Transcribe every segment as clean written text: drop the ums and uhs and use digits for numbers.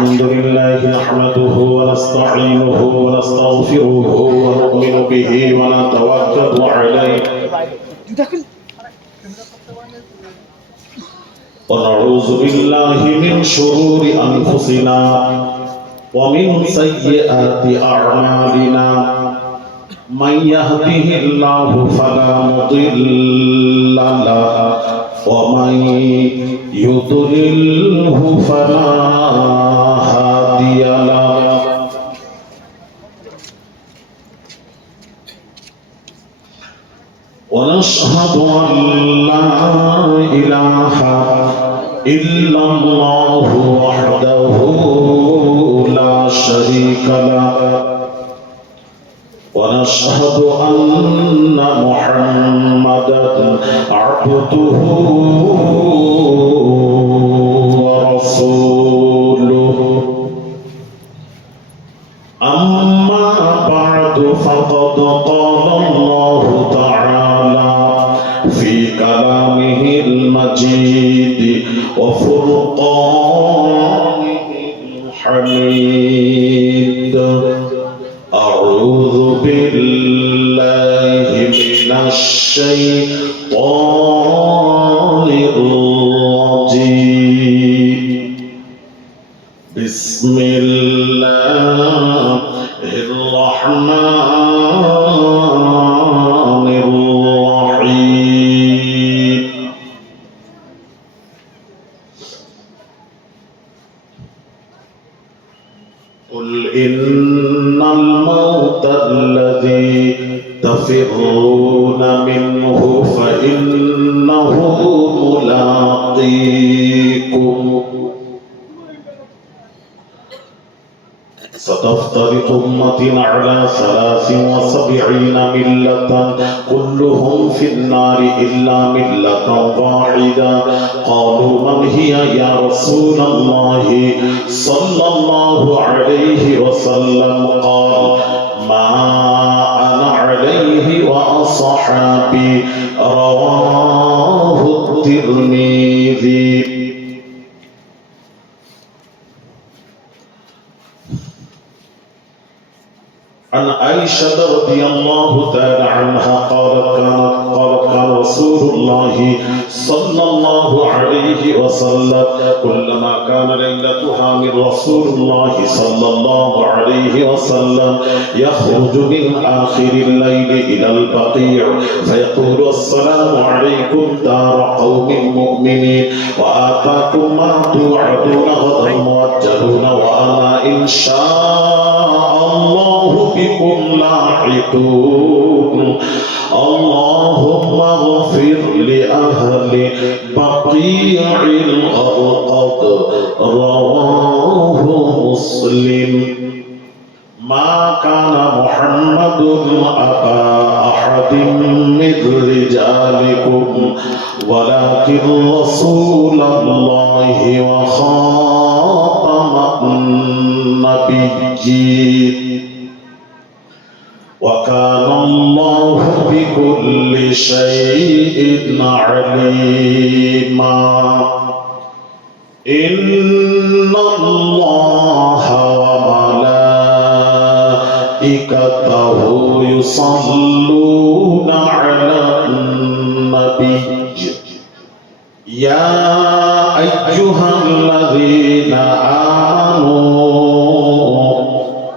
الحمد لله نحمده ونستعينه ونستغفره ونؤمن به ونتوكل عليه ونعوذ بالله من شرور أنفسنا ومن سيئات أعمالنا من يهده الله فلا مضل له ومن يضلله فلا هادي له ونشهد أن لا إله إلا الله وحده لا شريك له ونشهد أن محمدا عبده ورسوله أما بعد فقد قال الله تعالى في كلامه المجيد وفرقانه الحميد أعوذ بالله من الشيطان الرجيم بسم الله الرحمن الرحيم قل إن الموت الذي تفرون منه فإنه ملاقيكم ستفترق أمتي على 73 ملة كلهم في النار إلا ملة واحدة قالوا من هي يا رسول الله صلى الله عليه وسلم قال ما أنا عليه وأصحابي رواه الترمذي عن عائشة رضي الله تعالى عنها قالت كان رسول الله صلى الله عليه وسلم كلما كان ليلتها من رسول الله صلى الله عليه وسلم يخرج من آخر الليل إلى البقيع فيقول السلام عليكم دار قوم مؤمنين وآتاكم ما توعدون غدا مؤجلون وأنا إن شاء الله بكم لاحقون اللهم اغفر لأهل بقيع الغرقد رواه مسلم ما كان محمد أبا أحد من رجالكم ولكن رسول الله وخاتم النبيين وكان الله بكل شيء عليما إن الله وملائكته يصلون على النبي يا أيها الذين آمنوا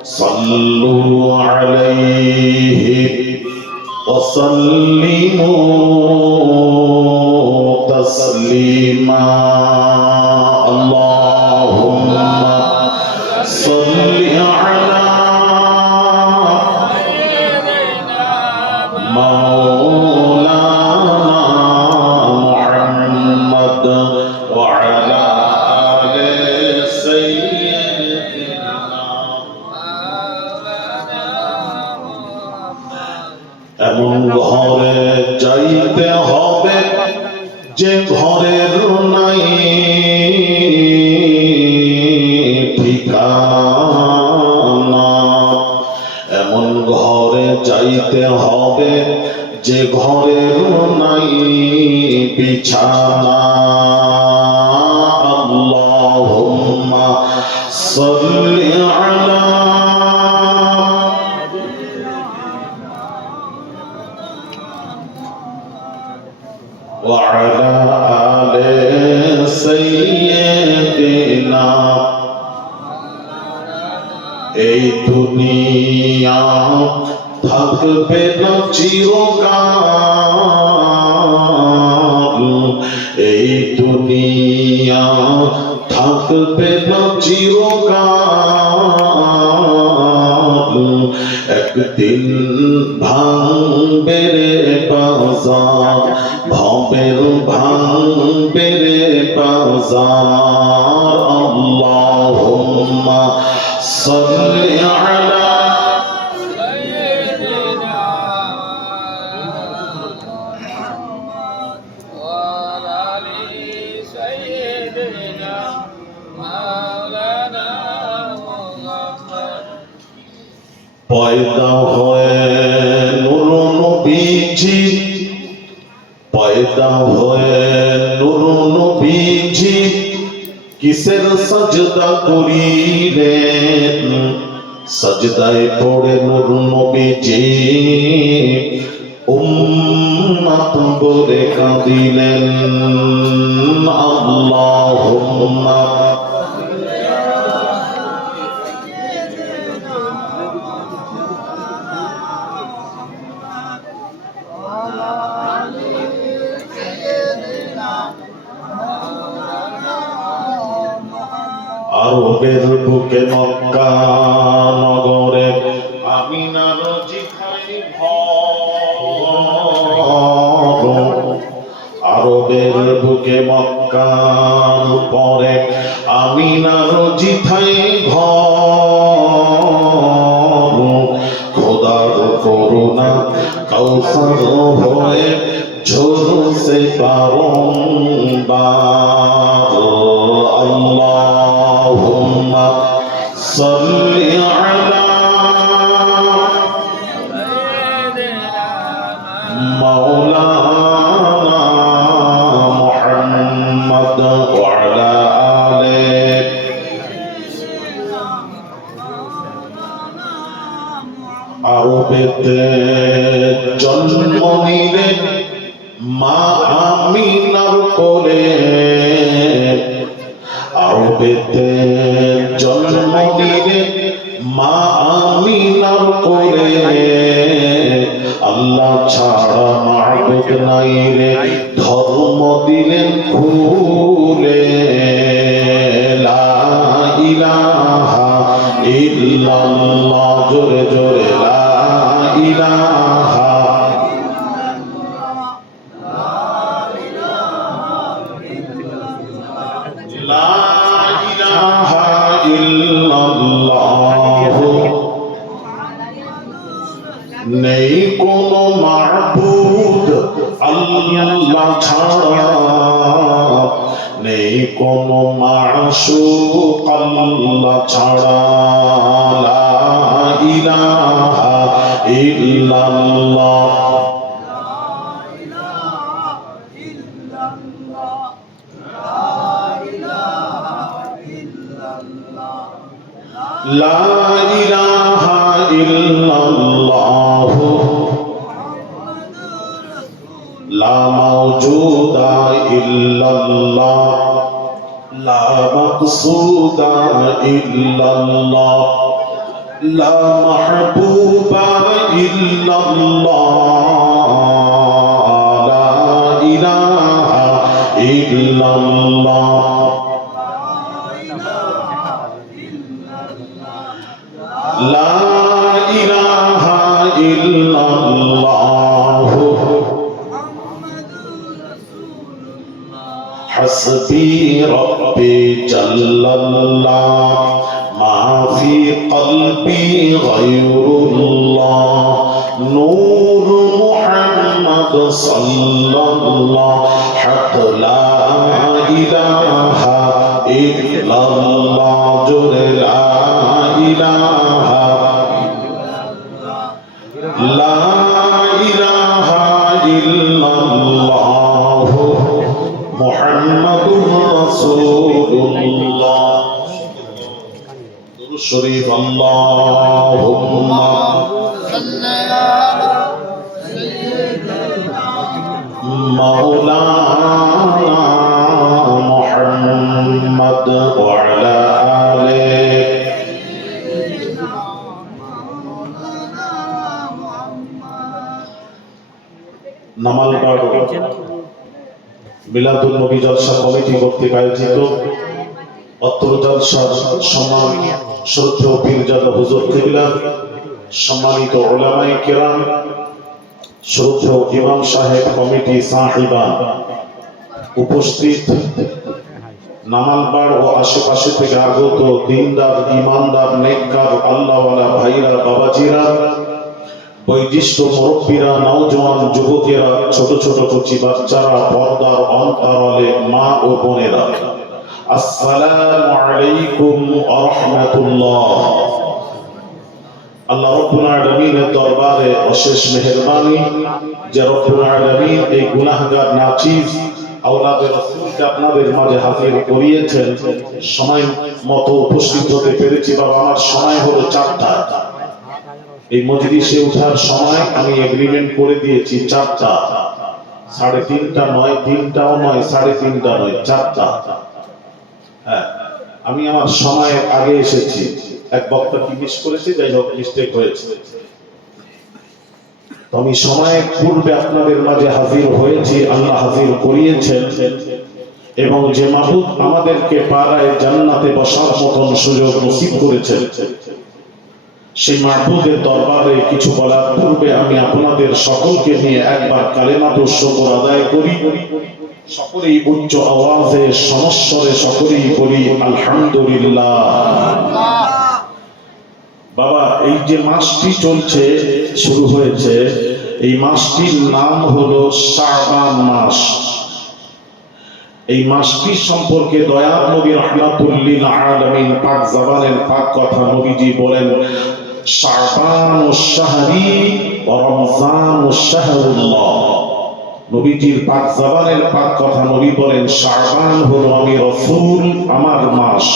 صلوا عليه وسلموا تسليما اللهم صل على مولانا محمد وعلى آل سيدنا এমন ঘরে যাইতে হবে যে ঘরের নাই ঠিকানা এমন ঘরে যাইতে হবে যে ঘরের নাই বিছানা আল্লাহুম্মা صل على وعلى آل سيدنا এই দুনিয়া থাকবে না চিরকাল এই দুনিয়া থাকবে না চিরকাল একদিন ভাঙবে রে বাজার ভবের ভাঙবে রে বাজার আল্লাহুম্মা সাল্লি আলা পয়দা হয়ে নূর নবীজি পয়দা হয়ে নূর নবীজি কিসের সাজদা করিলেন সাজদায় পড়ে নূর নবীজি উম্মত বলে কাঁদিলেন আল্লাহুম্মা আরবের বুকে মক্কা নগরে আমিনার জিখাই ঘর আরবের বুকে মক্কা পরে আমিনার জিখাই ঘর খোদার করুণা কাউসার হয়ে ঝরছে বারংবার আল্লাহুম্মা সাল্লি আলা মাওলানা মুহাম্মদ ওয়া আলা আলিহি আরবেতে জন্ম নিলেন মা আমিনার কোলে আরবেতে জন্ম নিলেন মা আমিনার কোলে আল্লাহ ছাড়া মাবুদ নাই রে ধর্ম দিলেন খুলে লা ইলাহা ইল্লাল্লাহ জোরে জোরে লা ইলাহা লা ইলাহা ইল্লাল্লাহ নেই কোনো মাবুদ আল্লাহ ছাড়া নেই কোনো মাশূক আল্লাহ ছাড়া লা ইলাহা ইল্লাল্লাহ লা ইলাহা ইল্লাল্লাহ লা মাওজুদা ইল্লাল্লাহ লা মাকসুদা ইল্লাল্লাহ লা মাহবুবা ইল্লাল্লাহ লা ইলাহা ইল্লাল্লাহ লা ইলাহা ইল্লাল্লাহ হাসবি রব্বি জাল্লাল্লাহ মা ফি কলবি গায়রুল্লাহ নূর মুহাম্মদ সাল্লাল্লাহ হক লা ইলাহা ইল্লাল্লাহ জোরে লা ইলাহা লা ইলাহা ইল্লাল্লাহ মুহাম্মাদুর রাসূলুল্লাহ শরীফ আল্লাহুম্মা মাওলানা মুহাম্মদ ওয়া আলা আলিহি নামালবাড় মিলাদুন নবী জলসা কমিটি কর্তৃক আয়োজিত অত্র জলসার সম্মান শ্রদ্ধেয় পীরজাদা হুজুর কিবলা, সম্মানিত উলামায়ে কেরাম, শ্রদ্ধেয় ইমাম সাহেব, কমিটি সাহিবা, উপস্থিত নামালবাড় ও আশেপাশে থেকে আগত দিনদার, ইমানদার, নেককার, আল্লাহওয়ালা ভাইরা, বাবাজিরা, বয়োজ্যেষ্ঠ মুরব্বীরা, নওজওয়ান যুবকেরা, ছোট ছোট কচি বাচ্চারা, পর্দার অন্তরালে মা ও বোনেরা, আসসালামু আলাইকুম ওয়া রাহমাতুল্লাহ। আল্লাহ রাব্বুল আলামিনের দরবারে অশেষ মেহেরবানি যে রব্বুল আলামিন এই গুনাহগার নাচিজ আওলাদে রাসূলকে আপনাদের মাঝে হাজির করিয়েছেন। সময় মতো উপস্থিত হতে পেরেছি। বাবা, আমার সময় হলো 4টা। এই মজলিসে ওঠার সময় আমি এগ্রিমেন্ট করে দিয়েছি 4টা, 3:30 নয়, 3টাও নয়, 3:30 নয়, 4টা। হ্যাঁ, আমি আমার সময়ের আগে এসেছি। এক বক্তা কি মিস করেছে, যাই হোক, মিস্টেক হয়েছে। তো আমি সময়ের পূর্বে আপনাদের মাঝে হাজির হয়েছি, আল্লাহ হাজির করিয়েছেন, এবং যে মাবুদ আমাদেরকে পাড়ায় জান্নাতে বসার মতন সুযোগ নসিব করেছেন, সেই মাহবুবের দরবারে কিছু বলার পূর্বে আমি আপনাদের সকলকে নিয়ে একবার কালেমাতুশ শুকর আদায় করি। সকলেই উচ্চ আওয়াজে সমস্বরে সকলেই বলি আলহামদুলিল্লাহ। বাবা, এই যে মাসটি চলছে, শুরু হয়েছে, এই মাসটির নাম হলো শাবান মাস। এই মাসটির সম্পর্কে দয়ার নবী রাহমাতুল লিল আলামিন পাক জবানের পাক কথা নবীজি বলেন, শাবানুশ শাহরি ওয়া রমজানুশ শাহরুল্লাহ। নবীজির পাক জবানের পাক কথা নবী বলেন, শাবান হলো আমি রাসূল আমার মাস,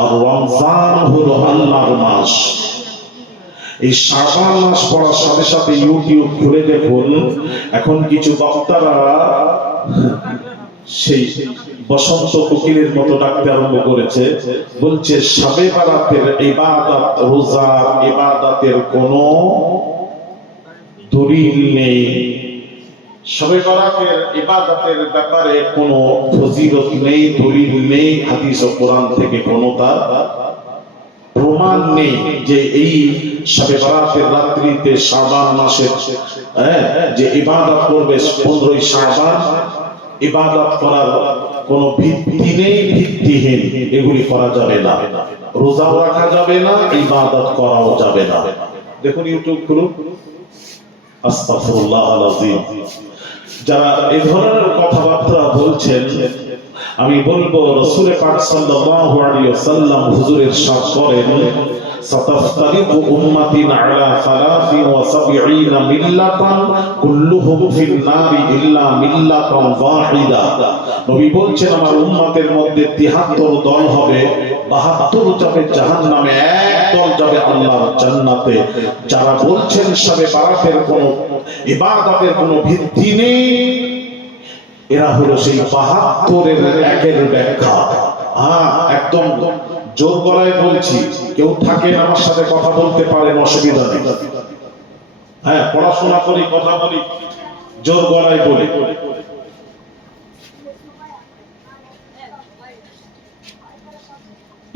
আর রমজান হলো আল্লাহর মাস। এই শাবান মাস পড়ার সাথে সাথে ইউটিউব খুলে দেখুন, এখন কিছু বক্তারা সেই বসন্ত কোকিলের মতো ডাকতে আরম্ভ করেছে, বলছে শবে বারাতের ইবাদত, রোজা ইবাদতের কোনো দলিল নেই, শবে বারাতের ইবাদতের ব্যাপারে কোনো ফজিলত নেই, দলিল নেই, হাদিস ও কোরআন থেকে কোনো তার প্রমাণ নেই যে এই শবে বারাতের রাত্রিতে শাবান মাসের যে ইবাদত করবে 15ই শাবান, ইবাদত করার কোন ভিত্তি নেই, ভিত্তিহীন, এগুলি করা যাবে না। রোজাও রাখা যাবে না, ইবাদত করাও যাবে না। দেখুন ইউটিউব খুলুন, আস্তাগফিরুল্লাহ আল-আযীম। যারা এই ধরনের কথাবার্তা বলছেন, আমি বলবো রাসূল পাক সাল্লাল্লাহু আলাইহি ওয়াসাল্লাম হুজুর ইরশাদ করেন, সাতাফতারিকু উম্মতি আলা 73 মিল্লাতান কুল্লুহুম ফিন নারি ইল্লা মিল্লাতান ওয়াহিদা। নবী বলছেন আমার উম্মতের মধ্যে 73 দল হবে, 72 যাবে জাহান্নামে, এক দল যাবে আল্লাহর জান্নাতে। যারা বলছেন শবে বারাতের কোনো ইবাদতের কোনো ভিত্তি নেই, এরা হলো সেই 72-এর একের ব্যাখ্যা। একদম জোর গলায় বলছি, কেউ থাকেন আমার সাথে কথা বলতে পারেন, অসুবিধা নেই। হ্যাঁ, পড়াশোনা করি, কথা বলি, জোর গলায় বলি।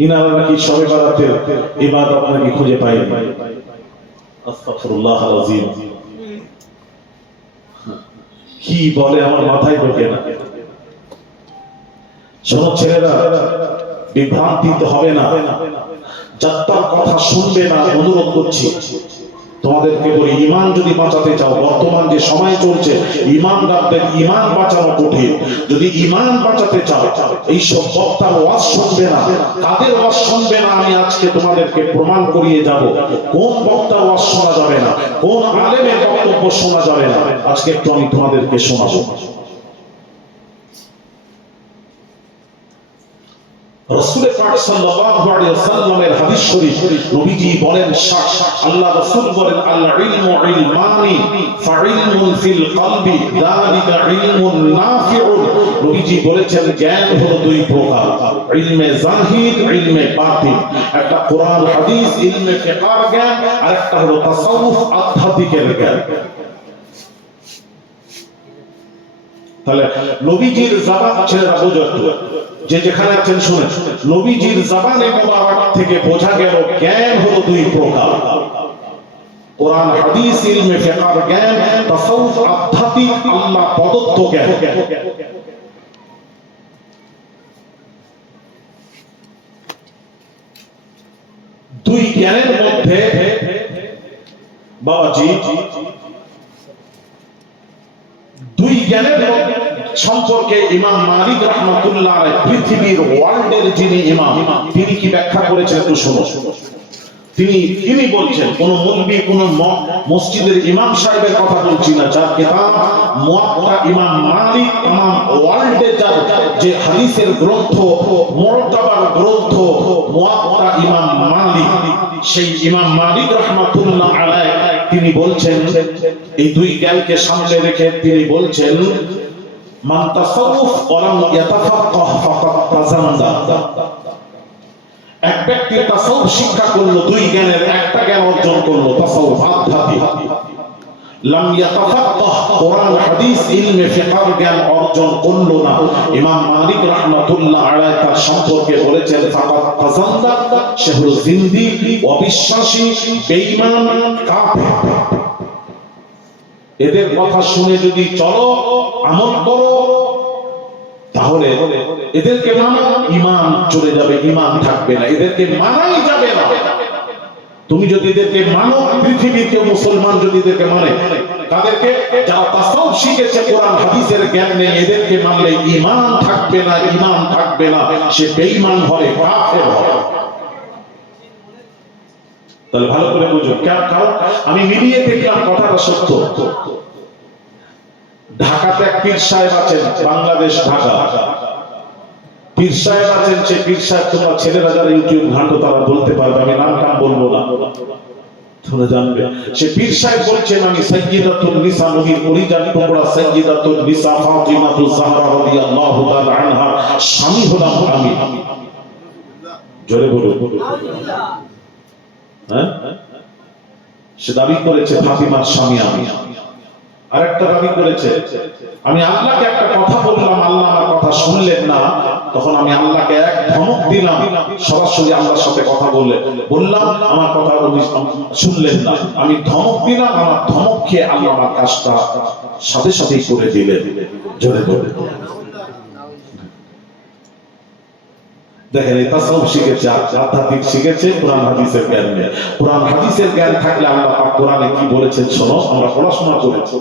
ইনারা নাকি শবে বারাতের ইবাদত নাকি খুঁজে পায়। আস্তাগফিরুল্লাহ আল-আযীম। কি বলে আমার মাথায় ঢোকে না। শোনো ছেলেরা, বিভ্রান্তিত হবে না, যাত্রার কথা শুনবে না, অনুরোধ করছি তোমাদেরকে বলি। ঈমান যদি বাঁচাতে চাও, বর্তমান যে সময় চলছে, ঈমানদারদের ঈমান বাঁচানো কঠিন। যদি ঈমান বাঁচাতে চাও, এই সব বক্তার ওয়াজ শুনবে না। কাদের ওয়াজ শুনবে না আমি আজকে তোমাদেরকে প্রমাণ করিয়ে যাব। কোন বক্তার ওয়াজ শোনা যাবে না, কোন আলেমের বক্তব্য শোনা যাবে না, আজকে একটু আমি তোমাদেরকে শোনাবো। রাসূল পাক সাল্লাল্লাহু আলাইহি ওয়াসাল্লামের হাদিস শরীফ নবীজি বলেন আল্লাহ রাসূল বলেন আল ইলমু ইলমানি ফাইলমুন ফিল কলবি যালিকা ইলমুন নাফিউন। নবীজি বলেছেন জ্ঞান হলো দুই প্রকার, ইলমে জাহির, ইলমে বাতিন। একটা কোরআন হাদিস ইলমে ফিকহ জ্ঞান, আর একটা হলো তাসাউফ আধ্যাত্মিকের জ্ঞান। তাহলে নবীজির জবান ছেড়ে বোঝো, যে যেখানে আছেন শুনেন, নবীজির জবানে মোবারক থেকে বোঝা গেল জ্ঞান হলো দুই প্রকার, কোরআন হাদিস ইলমে ফিকহ জ্ঞান, তাসাউফ আধ্যাত্মিক আল্লাহ প্রদত্ত জ্ঞান। দুই জ্ঞানের মধ্যে বাবাজি, দুই জ্ঞানের সম্পর্কে ইমাম মালিক রাহমাতুল্লাহ আলাইহি পৃথিবীর ওয়ার্ল্ডের যিনি ইমাম, তিনি কি ব্যাখ্যা করেছেন একটু শোনো। তিনি বলছেন, কোন মুলবি কোন মসজিদের ইমাম সাহেবের কথা বলছি না, যার কিতাব মুওয়াত্তা ইমাম মালিক, ইমাম ওয়ার্ল্ডের যার যে হাদিসের গ্রন্থ, মুতাবার গ্রন্থ মুওয়াত্তা ইমাম মালিক, সেই ইমাম মালিক রাহমাতুল্লাহ আলাইহি তিনি বলছেন, এই দুই জ্ঞানকে সামনে রেখে তিনি বলছেন, মান তাসাউফ ওয়া লাম ইয়াতাফাক্কাহ ফাকাদ তাজান্দা। এক ব্যক্তি তাসাউফ শিক্ষা করলো, দুই জ্ঞানের একটা জ্ঞান অর্জন করলো, তাসাউফ আধ্যাত্মিক, লাম ইয়াতাফাক্কাহ কোরআন হাদিস ইলমে ফিকহ জ্ঞান অর্জন করলো না, ইমাম মালিক রাহমাতুল্লাহ আলাইহি তার সম্পর্কে বলেছেন ফাকাদ তাজান্দা, সে হলো জিন্দিক, অবিশ্বাসী, বেঈমান, কাফের। এদের কথা শুনে যদি চলো, আমল করো, তাহলে এদেরকে মানো, ঈমান চলে যাবে, ঈমান থাকবে না, এদেরকে মানাই যাবে না। তুমি যদি এদেরকে মানো, পৃথিবীতে মুসলমান যদি এদেরকে মানে, তাদেরকে যারা তাসাউফ শিখেছে, কোরআন হাদিসের জ্ঞান নেই, এদেরকে মানলে ঈমান থাকবে না, ঈমান থাকবে না, সে বেঈমান হবে, কাফের হবে। তাহলে ভালো করে বুঝো, কারণ আমি মিলিয়ে দেখলাম কথাটা সত্য। ঢাকাতে এক পীর সাহেব আছেন, বাংলাদেশ ঢাকা পীর সাহেব আছেন। সে পীর সাহেব তোমরা ছেলেরা যারা ইউটিউব ঘাঁটো তারা বলতে পারবে, আমি নাম টাম বলবো না, তোমরা জানবে। সে পীর সাহেব বলছেন, আমি সাইয়্যিদাতুন নিসা, নবীর পরিজাত টুকরা সাইয়্যিদাতুন নিসা ফাতিমাতুজ জাহরা রাদিয়াল্লাহু তাআলা আনহা স্বামী হলাম আমি। জোরে বলুন, হ্যাঁ, সে দাবি করেছে ফাতিমার স্বামী আমি। আরেকটা দাবি করেছে, আমি আল্লাহকে একটা কথা বললাম, আল্লাহ আমার কথা শুনলেন না, তখন আমি আল্লাহকে এক ধমক দিলাম, সরাসরি আল্লাহর সাথে কথা বললাম, আমার কথা শুনলেন না, আমি ধমক দিলাম, আমার ধমক খেয়ে আল্লাহ আমার কাজটা সাথে সাথেই করে দিলেন। জোরে বলে দেখেন, এই তাসাউফ শিখেছে, আধ্যাত্মিক শিখেছে, কোরআন হাদিসের জ্ঞান নেই। কোরআন হাদিসের জ্ঞান থাকলে আল্লাহ পাক কোরআনে কি বলেছেন শোনো, আমরা পড়াশোনা করেছি,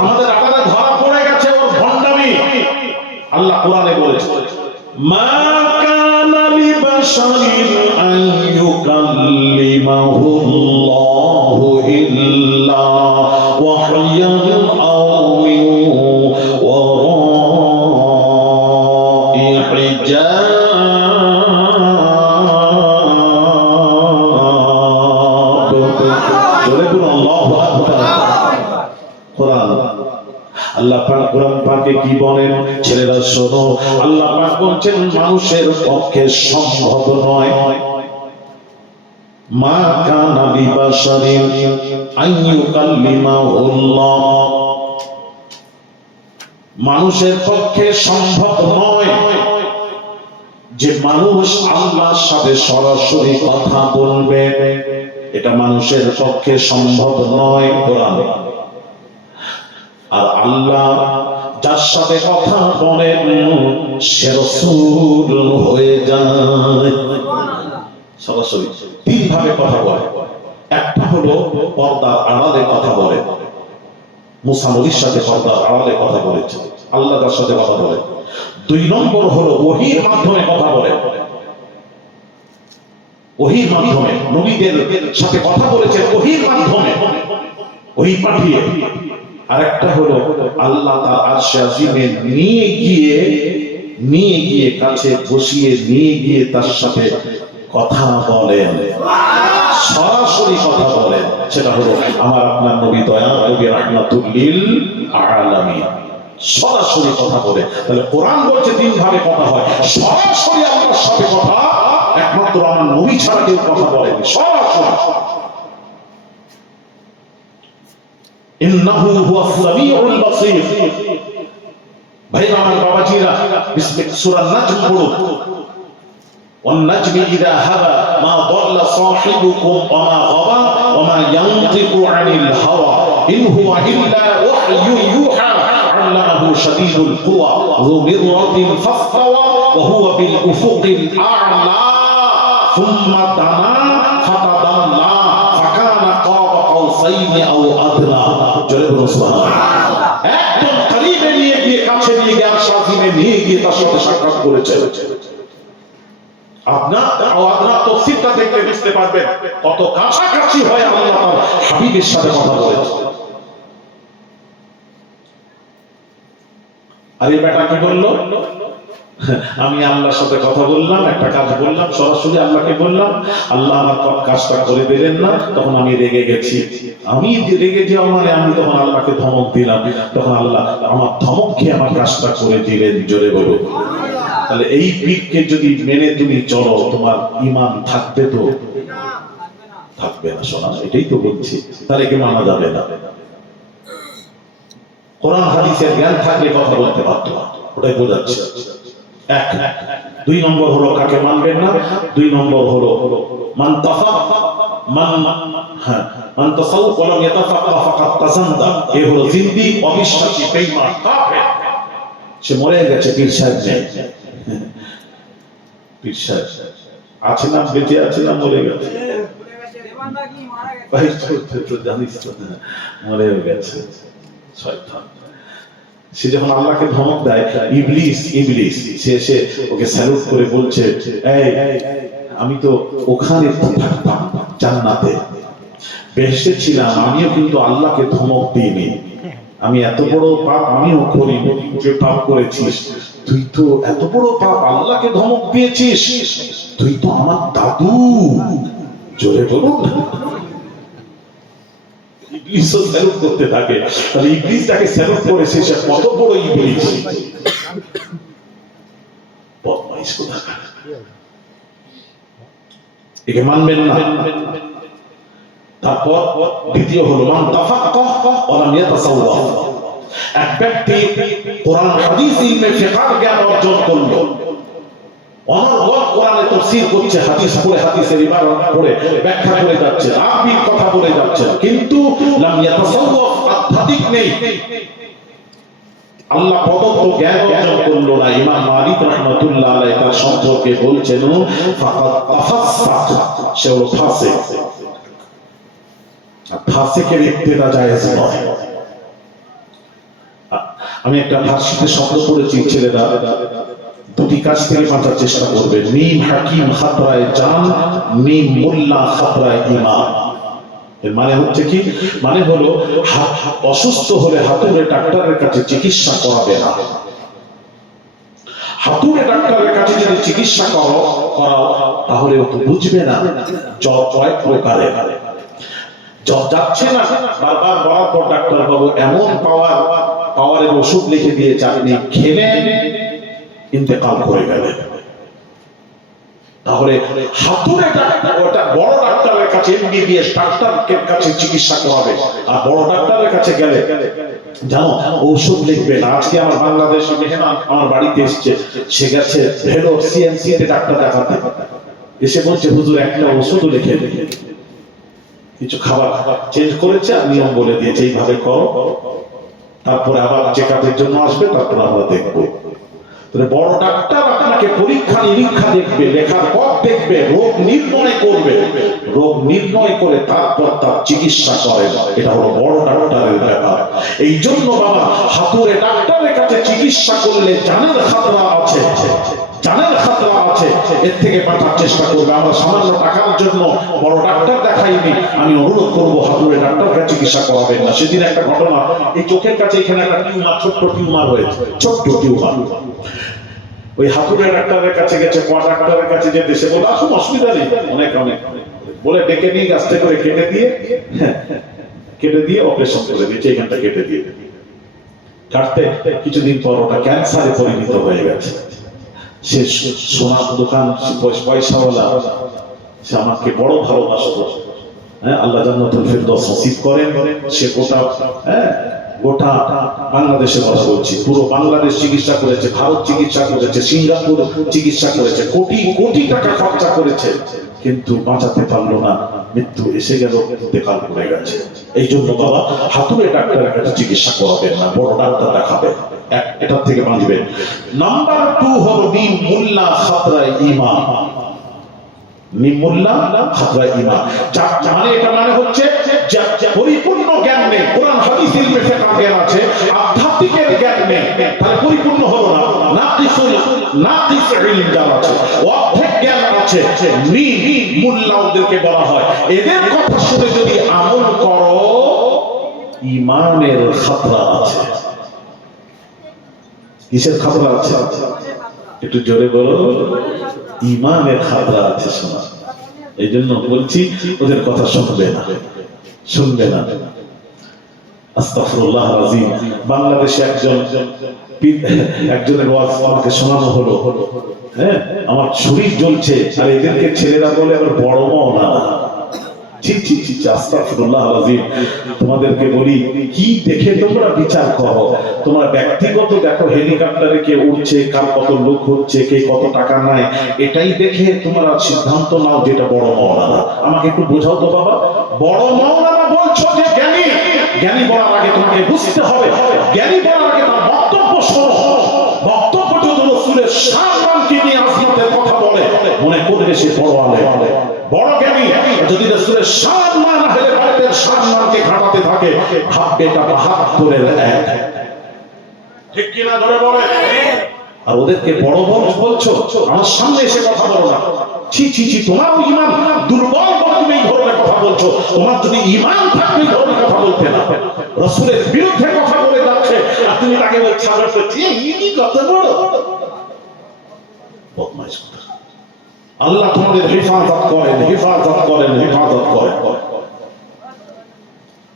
আমাদের আকারে ধরা পড়ে গেছে ওর ভণ্ডামি। আল্লাহ কোরআনে বলেছে, মা কানা লিবাশারিন আন ইউকাল্লিমাহুল্লাহু ইল্লা ওয়াহইয়ান আও মিন ওয়ারাই হিজাব। জোরে বলুন আল্লাহু আকবার। কোরআন, আল্লাহ পাক কোরআন পাকে কি বলেন, ছেলেরা শোনো, আল্লাহ পাক বলছেন মানুষের পক্ষে সম্ভব নয়, মা কানা লিবাশারিন আন ইউকাল্লিমাহুল্লাহ, মানুষের পক্ষে সম্ভব নয় যে মানুষ আল্লাহর সাথে সরাসরি কথা বলবে, এটা মানুষের পক্ষে সম্ভব নয়। কোরআন, আর আল্লাহ যার সাথে কথা বলেন সে রাসূল হয়ে যায়। সরাসরি তিন ভাবে কথা বলে, একটা হলো পর্দার আড়ালে কথা বলে, মুসা নবীর সাথে পর্দার আড়ালে কথা বলেছে, আল্লাহ তার সাথে কথা বলে। দুই নম্বর হলো ওহীর মাধ্যমে কথা বলে, ওহীর মাধ্যমে নবীদের সাথে কথা বলেছে, ওহীর মাধ্যমে, ওহী পাঠিয়ে। আরেকটা হলো আল্লাহ তার আরশে আজিমে নিয়ে গিয়ে কাছে বসিয়ে নিয়ে গিয়ে তার সাথে কথা বলেন, সরাসরি কথা বলেন। সেটা হলো আমার আপনার নবী দয়া নবী রাহমাতুল লিল আলামিন, সরাসরি কথা বলে। তাহলে কোরআন বলছে তিন ভাবে কথা হয়, সরাসরি আল্লাহর সাথে কথা একমাত্র আমার নবী ছাড়া কেউ কথা বলেন সরাসরি। ইন্নাহু হুয়াস সামিউল বাসীর। ভাই আমার বাবাজিরা, বিসমিল্লাহ সূরা নাজম পড়ুন। والنجم إذا هوى ما ضل صاحبكم وما غوى وما ينطق عن الهوى إن هو إلا وحي يوحى علمه شديد القوى ذو مرة فاستوى وهو بالأفق الأعلى ثم دنا فتدلى فكان قاب قوسين أو أدنى جل سبحانه একদম করিবে নিয়ে গিয়ে কাছে নিয়ে গিয়ে আরশাদিনে নিয়ে গিয়ে তার সাথে সাক্ষাৎ করেছে। আপনার তাফসীরটা দেখলে বুঝতে পারবেন কত কাছাকাছি হয় আল্লাহ তার হাবিবের সাথে কথা বলেছে। আর এই বেটা কি বললো, আমি আল্লাহর সাথে কথা বললাম, একটা কাজ বললাম, সরাসরি আল্লাহকে বললাম, আল্লাহ আমার কাজটা করে দিলেন না, তখন আমি রেগে গেছি। আমি রেগে যাওয়া মানে আমি তখন আল্লাহকে ধমক দিলাম, তখন আল্লাহ আমার ধমক খেয়ে আমার কাজটা করে দিলেন। জোরে বলো। তাহলে এই পীরকে যদি মেনে তুমি চলো, তোমার ঈমান থাকবে তো? থাকবে না। শোনা, এটাই তো বলছি। তাহলে কি মানা যাবে না? কোরআন হাদিসের জ্ঞান থাকলে কথা বলতে পারতো, ওটাই বোঝাচ্ছে। এক। দুই নম্বর হলো কাকে মানবেন না। দুই নম্বর হলো মান তাসাউফ ওয়া লাম ইয়াতাফাক্কাহ ফাকাদ তাযান্দা। এ হলো জিন্দিক, অবিশ্বাসী, বেঈমান, কাফের। সে মরে গেছে, পীর সাহেব নেই। পীর সাহেব আছে না, বেঁচে আছে না মরে গেছে? ভাই তো জানিস তো, মরে গেছে শয়তান। সে যখন আল্লাহকে ধমক দেয়, ইবলিস সে এসে ওকে স্যালুট করে বলছে, এই আমি তো ওখানে থাকতাম জান্নাতে, বেহেশতে ছিলাম, আমিও কিন্তু আল্লাহকে ধমক দিইনি। আমি এত বড় পাপ আমিও করি, যে পাপ করেছিস তুই, তো এত বড় পাপ আল্লাহকে ধমক দিয়েছিস, তুই তো আমার দাদু। জোরে বলুন। ইবলিসও স্যালুট করতে থাকে। তাহলে ইবলিস তাকে স্যালুট করেছে, সে কত বড় ইবলিস, বদমাইশ কোথাকার। একে মানবেন না। তারপর দ্বিতীয় হলো মান তাফাক্কাহ ওয়া লাম ইয়াতাসাওয়াফ। এক ব্যক্তি কোরআন হাদিস ইলমে ফিকহ জ্ঞান অর্জন করলো, অনর্গল কোরআনে তাফসীর করছে, হাদিস পড়ে হাদিসের ইবারত পড়ে ব্যাখ্যা করে যাচ্ছে, আরবির কথা বলে যাচ্ছে, কিন্তু লাম ইয়াতাসাওয়াফ, আধ্যাত্মিক নেই, আল্লাহ প্রদত্ত জ্ঞান অর্জন করলো না। ইমাম মালিক রাহমাতুল্লাহ আলাইহি তার সম্পর্কে বলছেন ফাকাদ তাফাসসাক, সে হলো ফাসিক। ফাসিকের ইবতিদা জায়েজ নয়। আমি একটা ফার্সিতে শব্দ পড়েছি, ছেলেরা দুটি কাজ থেকে বাঁচার চেষ্টা করবে। মিম হাকিম খাতরায়ে জান, মিম মোল্লা খাতরায়ে ঈমান। এর মানে হচ্ছে কি? মানে হলো অসুস্থ হলে হাতুড়ে ডাক্তারের কাছে চিকিৎসা করাবে না। হাতুড়ে ডাক্তারের কাছে যদি চিকিৎসা করাও তাহলে ও তো বুঝবে না জ্বর কয় প্রকারের। জ্বর যাচ্ছে না, বারবার বলার পর ডাক্তার বাবু এমন পাওয়ারের ওষুধ লিখে দিয়েছে, আপনি খেলে ইন্তেকাল করে গেলেন। তাহলে হাতুড়ে ডাক্তার, ওটা বড় ডাক্তারের কাছে, এমবিবিএস ডাক্তারের কাছে চিকিৎসা করাবে। আর বড় ডাক্তারের কাছে গেলে জানো ঔষধ লিখবে না। আজকে আমার বাংলাদেশে মেহমান আমার বাড়িতে এসেছে, সে গেছে ভেলোর সিএমসি তে ডাক্তার দেখাতে, এসে বলছে হুজুর একটা ওষুধও লিখে দিন। কিছু খাবার চেঞ্জ করেছে আর নিয়ম বলে দিয়েছে এইভাবে করো, তারপরে আবার চেকআপের জন্য আসবে, তারপর আমরা দেখবো। বড় ডাক্তার আপনাকে পরীক্ষা নিরীক্ষা দেখবে, লেখার পর দেখবে, রোগ নির্ণয় করবে, রোগ নির্ণয় করে তারপর তার চিকিৎসা করে। এটা হলো বড় ডাক্তারের ব্যাপার। এই জন্য বাবা, হাতুড়ে ডাক্তারের কাছে চিকিৎসা করলে জানের খাতরা আছে। জানের খাতরা আছে, এর থেকে বাঁচার চেষ্টা করবে। আমরা সামান্য টাকার জন্য বড় ডাক্তার দেখাইনি, আমি অনুরোধ করবো হাতুড়ে ডাক্তারকে চিকিৎসা করাবেন না। সেদিন একটা ঘটনা, এই চোখের কাছে এখানে একটা টিউমার, ছোট্ট টিউমার হয়েছে, ছোট্ট টিউমার। ওই হাতুড়ে ডাক্তারের কাছে গেছে, কোয়া ডাক্তারের কাছে যেতে, সে বলে আসুন অসুবিধা নেই, অনেক অনেক বলে ডেকে নিয়ে আস্তে করে কেটে দিয়ে অপারেশন করে দিয়েছে, এখানটা কেটে দিয়ে কাটতে কিছুদিন পর ওটা ক্যান্সারে পরিণত হয়ে গেছে। সে সোনার দোকান, পয়সাওয়ালা, সে আমাকে বড় ভালোবাসতো। হ্যাঁ, আল্লাহ জান্নাতুল ফিরদাউস নসিব করেন। সে গোটা বাংলাদেশে কথা বলছি, পুরো বাংলাদেশ চিকিৎসা করেছে, ভারত চিকিৎসা করেছে, সিঙ্গাপুর চিকিৎসা করেছে, কোটি কোটি টাকা খরচা করেছে, কিন্তু বাঁচাতে পারলো না। মৃত্যু এসে গেল, ইন্তেকাল করে গেছে। এই জন্য বাবা হাতুড়ে ডাক্তারের কাছে চিকিৎসা করাবেন না, বড় ডাক্তার দেখাবেন, এটার থেকে বাঁচবেন। নাম্বার 2 হলো নিমুল্লাহ খাতরায়ে ঈমান। নিমুল্লাহ খাতরায়ে ঈমান, মানে এটা মানে হচ্ছে পরিপূর্ণ জ্ঞান নেই, কোরআন হাদিস ইলমে ফিকহ জ্ঞান আছে, আধ্যাত্মিকের জ্ঞান নেই, তাহলে পরিপূর্ণ হলো না। নাকিস ইলম যার আছে, অর্ধেক জ্ঞান আছে, নিমুল্লাহ ওদেরকে বলা হয়। এদের কথা শুনে যদি আমল করো, ঈমানের খাতরা আছে। কিসের খাতরা আছে? একটু জোরে বলো। ঈমানের খাতরা আছে শোনা। এই জন্য বলছি ওদের কথা শুনবে না। আস্তাগফিরুল্লাহ আযীম। বাংলাদেশে একজনের ওয়াজ আমাকে শোনানো হলো, হ্যাঁ, আমার শরীর জ্বলছে, আর এদেরকে ছেলেরা বলে আবার বড় মাওলানা। আস্তাগফিরুল্লাহ আযীম। তোমাদেরকে বলি, কি দেখে তোমরা বিচার করো? তোমরা ব্যক্তিগত দেখো, হেলিকপ্টারে কে উঠছে, কার কত লোক হচ্ছে, কে কত টাকা নেয়, এটাই দেখে তোমরা সিদ্ধান্ত নাও যেটা বড় মাওলানা। আমাকে একটু বোঝাও তো বাবা, বড় মাওলানা বলছো যে জ্ঞানী, জ্ঞানী বলার আগে তোমাকে বুঝতে হবে, জ্ঞানী বলার আগে তার বক্তব্য শোনো। বক্তব্য যদি রাসূলের শানকে নিয়ে আজমতের কথা বলে, মনে করবে সে বড় আলেম, বড় জ্ঞানী। যদি রাসূলের শান না হলে বাড়িতে শানকে ঘাটাতে থাকে, ভাববে এটা ৭২-এর এক। ঠিক কি না? ধরে বলে। আর ওদেরকে বড় বলছো, আমার সামনে এসে কথা বলো না। তোমার ঈমান দুর্বল বলে তুমি এই ধরনের কথা বলছো। তোমার যদি ঈমান থাকবে এই ধরনের কথা বলতে না। রাসূলের বিরুদ্ধে কথা বলে যাচ্ছে, আর তুমি তাকে বলছো ইনি কত বড় বদমাইশ কথা। আল্লাহ তোমাদের হেফাজত করেন।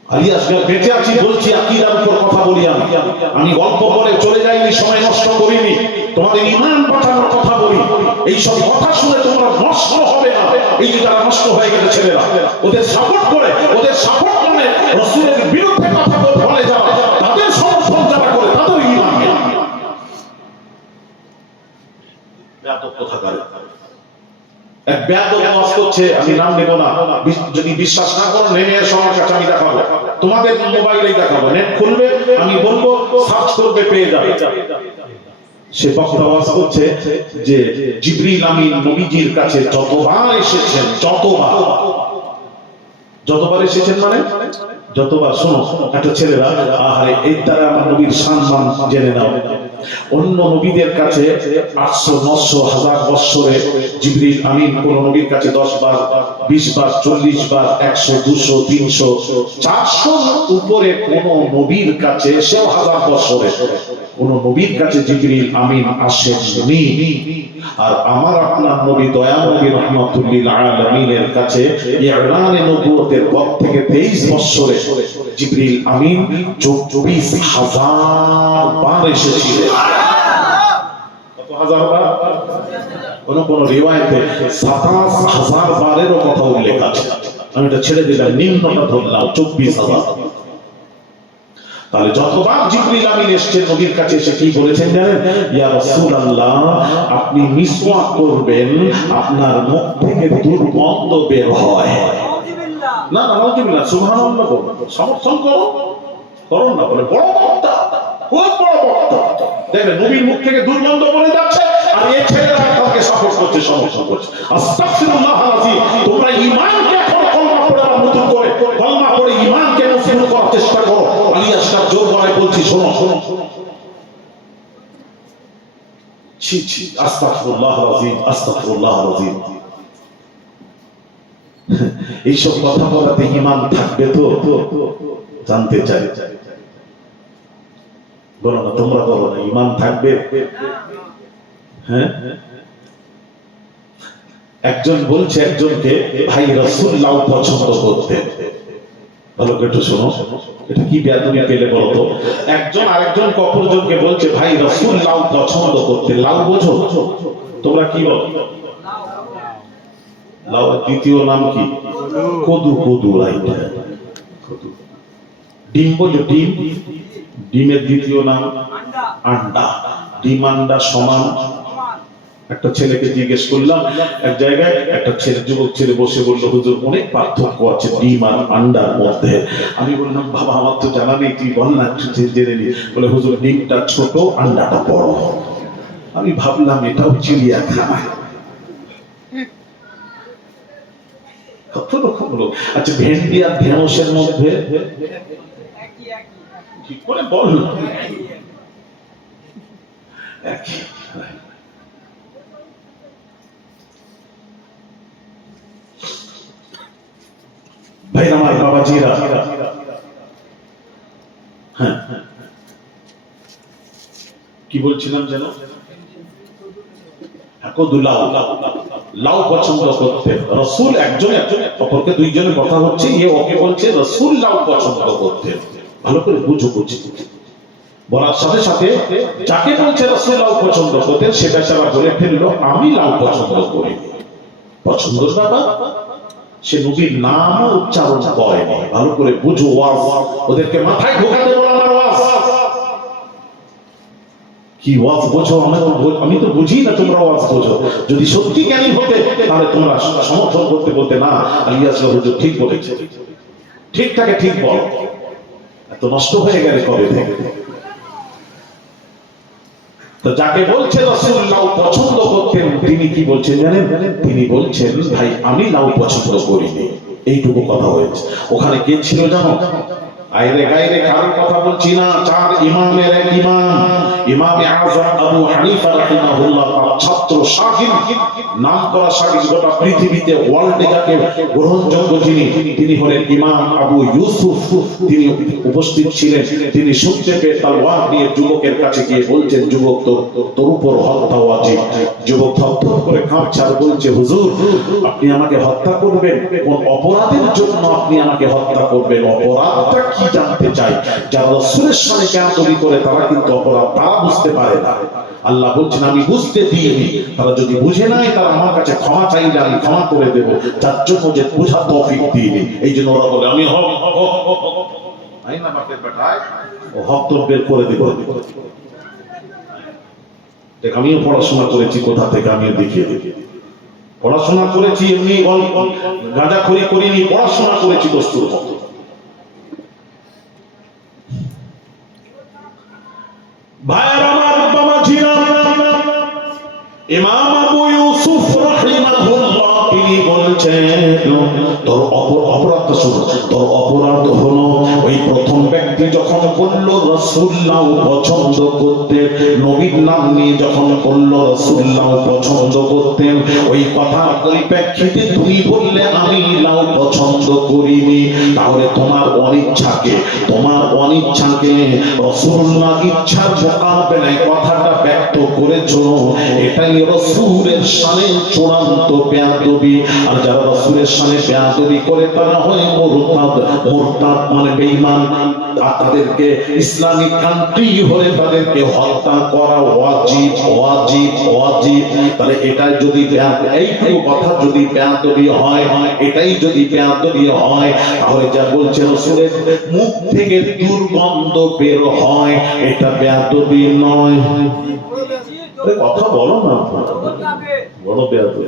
আলী আসগর বেঁচে আছি বলছি, আকীদার উপর কথা বলি। আমি গল্প করে চলে যাইনি, সময় নষ্ট করিনি, তোমাদের ঈমান বাঁচানোর কথা বলি। এই সব কথা শুনে তোমরা নষ্ট হবে না। এই যে যারা নষ্ট হয়ে গেছে ছেলেরা, ওদের সাপোর্ট মানে রাসূলের বিরুদ্ধে কথা বলে যারা, তাদের সমর্থন যারা করে, তাদের ঈমান নেই। বেয়াদব কথাকার এক বেয়াদব ওয়াজ করছে, আমি নাম নেব না, যদি বিশ্বাস না করো নেমে এসো আমার কাছে, আমি দেখাবো, তোমাদের মোবাইলেই দেখাবো, নেট খুলবে, আমি বলবো, সার্চ করবে, পেয়ে যাবে। সে বক্তা ওয়াজ করছে যে জিবরিল আমিন নবীজির কাছে যতবার এসেছেন, যতবার এসেছেন মানে যতবার। শোনো একটা ছেলেরা, আহারে এর দ্বারা আমার নবীর সম্মান জেনে নাও। অন্য নবীদের কাছে 800, 900, 1000 বছরে জিবরিল আমিন কোন নবীর কাছে 10 বার, 20 বার, 40 বার, 100, 200, 300, 400 উপরে কোন নবীর কাছে, সেও 1000 বছরে কোন নবীর কাছে জিবরিল আমিন আসেননি। আর আমার আপনার নবী দয়া নবী রাহমাতুল লিল আলামিনের কাছে ইরানে নবুয়তের পর থেকে 23 বছরে জিবরিল আমিন 24,000 বার এসেছিলেন। কত হাজার বার? কোন রিওয়ায়াতে 27,000 বারেরও কথা উল্লেখ আছে। আমি এটা ছেড়ে দিলাম, নিম্নটা ধরলাম 24,000। তাহলে যতবার জিবরিল আমিন এসেছেন নবীর কাছে, এসে কি বলেছেন জানেন? ইয়া রাসূলুল্লাহ, আপনি মিসওয়াক করবেন, আপনার মুখ থেকে দুর্গন্ধ বের হয়। না নাউযুবিল্লাহ, সুবহানাল্লাহ বলো, সমর্থন করো না, বলে বড় বক্তা, খুব বড় বক্তা, দেখবেন নবীর মুখ থেকে দুর্গন্ধ বলে যাচ্ছে, আর এই ছেলেরা তাকে সাপোর্ট করছে, সমর্থন করছে। আস্তাগফিরুল্লাহ আযীম। তোমরা ঈমানকে এখন কলমা পড়ে আবার নতুন করে কলমা পড়ে ঈমানকে নসিহত করার চেষ্টা করো। আলী আসগর জোর গলায় বলছি, শোনো, ছি ছি, আস্তাগফিরুল্লাহ আযীম, আস্তাগফিরুল্লাহ আযীম। এইসব কথা বলাতে ঈমান থাকবে তো জানতে চাই। বলো না, তোমরা বলো না, ঈমান থাকবে? হ্যাঁ, একজন বলছে একজনকে, ভাই রাসূল লাউ পছন্দ করতেন। ভালো করে একটু শোনো, এটা কি বেয়াদবি পেলে বলো তো। একজন আরেকজন অপরজনকে বলছে, ভাই রাসূল লাউ পছন্দ করতেন। লাউ বোঝো তোমরা? কি বলো? লাউ দ্বিতীয় নাম কি? কদু। কদু, রাইট। কদু। ডিম বোঝো? ডিম, ডিমের দ্বিতীয় নাম আন্ডা। ডিম আন্ডা সমান। একটা ছেলেকে জিজ্ঞেস করলাম এক জায়গায়, একটা ছেলে, যুবক ছেলে বসে বলল, হুজুর অনেক পার্থক্য আছে ডিম আর আন্ডার মধ্যে। আমি বললাম, বাবা আমার তো জানা নেই, তুই বল না, জেনে নি। বলে, হুজুর ডিমটা ছোট, আন্ডাটা বড়। আমি ভাবলাম এটাও চিড়িয়াখানা। কত রকম হলো। আচ্ছা, ভেন্ডি আর ঢেঁড়সের মধ্যে কি করে বল? একই। ভাই আমার বাবাজিরা, হ্যাঁ কি বলছিলাম যেন? লাউ পছন্দ করতেন রাসূল। একজন অপরকে, দুইজনের কথা হচ্ছে, ওকে বলছে রাসূল লাউ পছন্দ করতেন। ভালো করে বুঝো। বলার সাথে সাথে যাকে বলছে রাসূল লাউ পছন্দ করতেন, সে বেচারা বলে ফেললো, আমি লাউ পছন্দ করি। পছন্দ বাবা, সে নবীর নাম উচ্চারণ করেনি। ভালো করে বুঝো। ওয়াজ ওদেরকে মাথায় ঢোকাতে বলো, আমার ওয়াজ কি? ওয়াজ বোঝো? আমি তো বুঝি না, তোমরা ওয়াজ বোঝো। যদি সত্যি জ্ঞানী হতে, তাহলে তোমরা সমর্থন করতে বলতে, না আলিয়াস হুজুর ঠিক বলেছে, ঠিক থাকে, ঠিক বল। এত নষ্ট হয়ে গেলে কবে থেকে? তো যাকে বলছে রাসূল লাউ পছন্দ করতেন, তিনি কি বলছেন জানেন? তিনি বলছেন, ভাই আমি লাউ পছন্দ করিনি। এইটুকু কথা হয়েছে। ওখানে কে ছিল জানো? আইরে গাইরে কারোর কথা বলছি না, চার ইমামের এক ইমাম, ইমামে আযম আবু হানিফা রাহিমাহুল্লাহ, তার ছাত্র শাগির, নাম করা শাগির, গোটা পৃথিবীতে ওয়ার্ল্ডে যাকে গ্রহণযোগ্য তিনি হলেন ইমাম আবু ইউসুফ। তিনি উপস্থিত ছিলেন। তিনি শুনতে পেয়ে তলোয়ার নিয়ে যুবকের কাছে গিয়ে বলছেন, যুবক তোর উপর হত্যা ওয়াজিব। যুবক থরথর করে কাঁপছে আর বলছে, হুজুর আপনি আমাকে হত্যা করবেন? কোন অপরাধের জন্য আপনি আমাকে হত্যা করবেন? অপরাধটা কি জানতে চাই। যারা রাসূলের সামনে বেয়াদবি করে, তারা কিন্তু অপরাধ তারা বুঝতে পারে না। আল্লাহ বলছেন, আমি বুঝতে দিইনি। তারা যদি বুঝে নাই, তারা আমার কাছে ক্ষমা চাইলে আমি ক্ষমা করে দেব, যার জন্য যে বোঝার তৌফিক দিইনি। এই জন্য ওরা বলে, আমি হক আইনা বাপের বেটায় ও হক তো বের করে দেব। দেখ, আমিও পড়াশোনা করেছি, কোথা থেকে আমিও দেখিয়ে দেখিয়ে পড়াশোনা করেছি, এমনি গাঁজাখড়ি করিনি, পড়াশোনা করেছি দস্তুর মতো। ভাইয়ের আমার, বাবাজিরা, ইমাম আবু ইউসুফ রাহিমাহুল্লাহ তিনি বলছেন, তোর অপরাধ শুনো। তোর অপরাধ হলো, ওই প্রথম ব্যক্তি যখন বলল রাসূল লাউ পছন্দ করতেন, নবীর নাম নিয়ে যখন বলল রাসূল লাউ পছন্দ করতেন, ওই কথার পরিপ্রেক্ষিতে তুমি বললে আমি লাউ পছন্দ করিনি। তাহলে তোমার অনিচ্ছাকে রাসূলুল্লাহ ইচ্ছার মোকাবেলায় কথাটা ব্যক্ত করেছো। এটাই রাসূলের শানে চূড়ান্ত বেয়াদবি। আর যারা রাসূলের শানে বেয়াদবি করে, তারা হয় মুরতাদ মানে বেঈমান। আর তাদেরকে ইসলামিক কান্ট্রি হলে তাদেরকে হত্যা করা ওয়াজিব। তাহলে এটাই যদি এইটুকু কথা যদি বেয়াদবি হয়, এটাই যদি বেয়াদবি হয়, তাহলে যা বলছে রাসূলের মুখ থেকে দুর্গন্ধ বের হয়, এটা বেয়াদবি নয়। কথা বলো না, বড় বেয়াদব।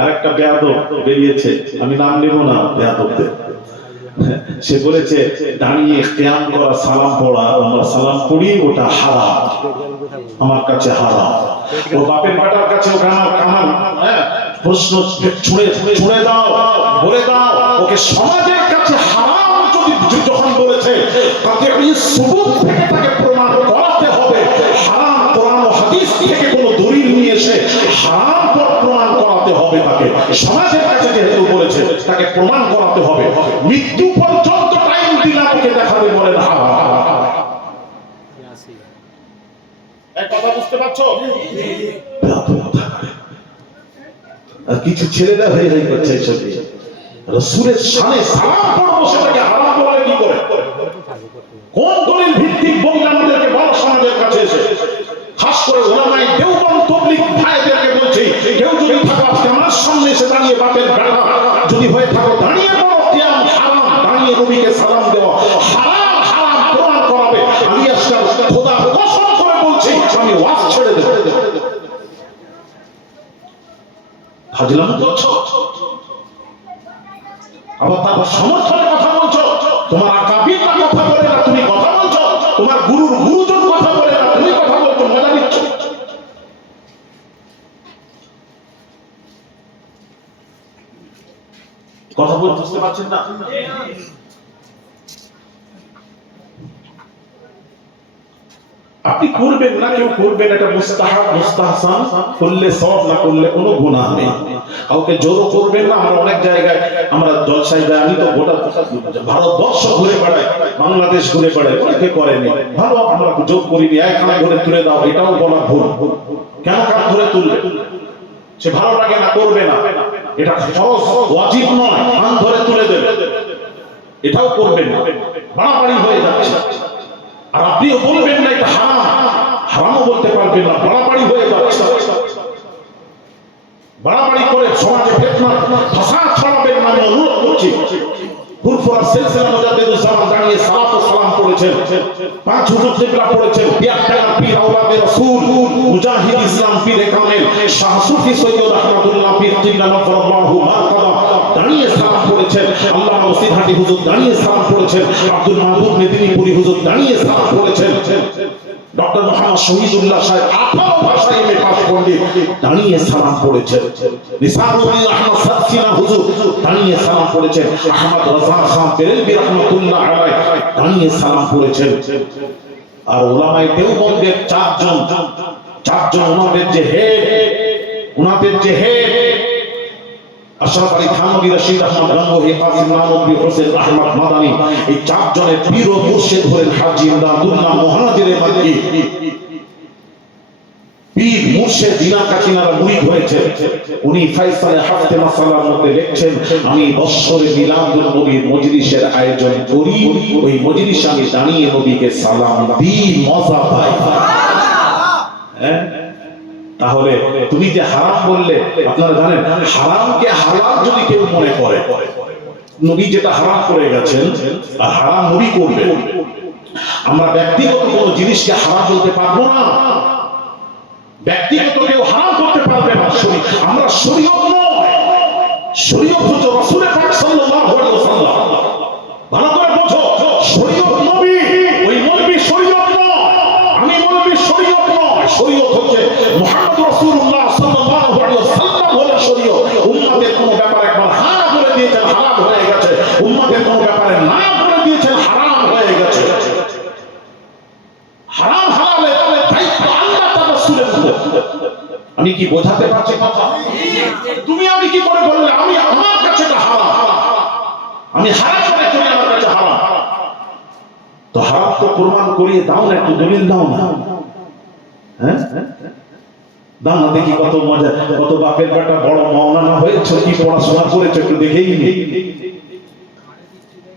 আরেকটা বেয়াদব বেরিয়েছে, আমি নাম নেব না বেয়াদবদের। সে বলেছে, দাঁড়িয়ে কিয়াম করা, সালাম পড়া, আমরা সালাম পড়ি, ওটা হারাম, আমার কাছে হারাম। ও বাপের বেটার কাছে আমার প্রশ্ন ছুঁড়ে দাও, বলে দাও, ওকে সমাজের কাছে হারাম যদি যখন বলেছে তাকে এই সুবুত থেকে তাকে প্রমাণ করাতে হবে, হারাম কোরআন ও হাদিস থেকে কোনো দলিল নিয়ে এসে হারাম প্রমাণ করাতে হবে, তাকে সমাজের কাছে যেহেতু বলেছে তাকে প্রমাণ করাতে হবে। মৃত্যু পর্যন্ত টাইম দিলাম ওকে দেখাবে বলেন হারাম। এই কথা বুঝতে পারছো? আর কিছু ছেলেরা হয়ে হয়ে করছে ছবি রাসূলের শানে সালাম পড়বো সেটাকে হারাম বলে কি করে? কোন দলিল ভিত্তিক বললে আমাদেরকে বড় সমাজের কাছে এসে খাস করে ওলামায়ে দেওবন্দ তাবলীগ ভাইদেরকে বলছি, কেউ যদি থাকো আজকে আমার সামনে এসে দাঁড়িয়ে বাপের বেটা যদি হয়ে থাকো দাঁড়িয়ে বলো কিয়াম হারাম, দাঁড়িয়ে নবীকে সালাম দেওয়া হারাম, হারাম প্রমাণ করাবে, আমি আজকে খোদা কসম করে বলছি আমি ওয়াজ ছেড়ে দেব। হাজলাম করছো, আবার তারপর সমর্থনের কথা বলছো, তোমার আকাবিররা কথা বলে না তুমি কথা বলছো, তোমার গুরুর গুরুজন কথা বলে না তুমি কথা বলছো, মজা নিচ্ছ। কথা বলতে বুঝতে পারছেন না? আপনি করবেন না, কেউ করবেন, এটা মুস্তাহাব মুস্তাহসান, করলে সওয়াব, না করলে কোনো গুনাহ নেই। কাউকে জোর করবেন না। আমরা অনেক জায়গায় আমরা জলসায় যাই, আমি তো গোটা ভারতবর্ষ ঘুরে বেড়াই, বাংলাদেশ ঘুরে বেড়াই, অনেকে করেনি, ভালো আমরা জোর করিনি, এক কান ধরে তুলে দাও, এটাও বলা ভুল। কেন কান ধরে তুলবে? সে ভালো লাগে না, করবে না, এটা ফরজ ওয়াজিব নয়, কান ধরে তুলে দেবে, এটাও করবেন না, বাড়াবাড়ি হয়ে যাচ্ছে। আর আপনিও বলবেন না এটা হারাম, হারামও বলতে পারবেন না, বাড়াবাড়ি হয়ে যাচ্ছে। বাড়াবাড়ি করে সমাজে ফিতনা ফাসাদ ছড়াবেন না, আমি অনুরোধ করছি। ফুরফুরা সিলসিলা মুজাদ্দিদুস জামান দাঁড়িয়ে সালাত ও সালাম পড়েছেন, 5 হুজুর কিবলা পড়েছেন, বিয়াক্কানা পীর আওলাদে রাসূল মুজাহিদ ইসলাম পীর কামেল শাহ সুফি সৈয়দ আহমদুল্লাহ পীর কিবলা নফরাল্লাহু মারকাদা দাঁড়িয়ে সালাম পড়েছেন, আল্লামা ওসিহাটি হুজুর দাঁড়িয়ে সালাম পড়েছেন, আব্দুল মাহমুদ মেদিনীপুরি হুজুর দাঁড়িয়ে সালাম পড়েছেন, ডক্টর মোহাম্মদ শহীদুল্লাহ সাহেব 18 ভাষায় এমএ পাস পণ্ডিত দাঁড়িয়ে সালাম পড়েছেন, নিসারুদ্দিন আহমদ সাদসিনা হুজুর দাঁড়িয়ে সালাম পড়েছেন, আহমদ রাজা খান বেরেলভী রাহমাতুল্লাহ আলাইহি দাঁড়িয়ে সালাম পড়েছেন। আর উলামায়ে দেওবন্দের চারজন ওনাদের যে হেড আশরাফ আলী থানভী, রশিদ আহমদ গঙ্গোহী, কাসিম নানভী, হোসেন আহমদ মাদানী, এই চারজনের পীর ও মুর্শিদ হলেন হাজী ইমদাদুল্লাহ মুহাজিরে মক্কি। পীর মুর্শিদ দিনার কাছিনারা মুরিদ হয়েছে, উনি ফয়সালে হাফতে মাসালার মধ্যে লিখছেন, আমি বৎসরে মিলাদুন নবীর মজলিসের আয়োজন করি, ওই মজলিসে আমি দাঁড়িয়ে নবীকে সালাম দিই, মজা পাই। হ্যাঁ, তাহলে তুমি যে হারাম বললে, আপনারা জানেন হারামকে হালাল যদি কেউ মনে করে, নবী যেটা হারাম করে গেছেন আর হারাম নবী করবেন, আমরা ব্যক্তিগত কোনো জিনিসকে হারাম বলতে পারবো না, ব্যক্তিগত কেউ হারাম করতে পারবে না। আমরা শরীয়ত নয়, শরীয়ত হচ্ছে রাসূল পাক সাল্লাল্লাহু আলাইহি ওয়াসাল্লাম, ভালো করে বোঝো, শরীয়ত নবী, ওই নবী শরীয়ত নয়, আমি নবী শরীয়ত নয়, শরীয়ত হচ্ছে মুহাম্মদ রাসূলুল্লাহ সাল্লাল্লাহু আলাইহি ওয়াসাল্লাম হলো শরীয়ত। উম্মতের কোন ব্যাপারে একবার হ্যাঁ বলে দিয়েছেন হারাম হয়ে গেছে, উম্মতের কোন ব্যাপারে না বলে দিয়েছেন হারাম হয়ে গেছে। হারাম হালালের দায়িত্ব আল্লাহ তাআলা রাসূলের উপর। আমি কি বোঝাতে পারছি কথা? তুমি আমি কি করে বললে আমি আমার কাছে এটা হারাম, আমি হারাম করে তুমি আমার কাছে হারাম, তো হারাম তো প্রমাণ করিয়ে দাও না, একটু দলিল দাও না। হ্যাঁ, দাও না দেখি, কত মজা, কত বাপের বেটা বড় মাওলানা হয়েছে, কি পড়াশোনা করেছে একটু দেখেই নি।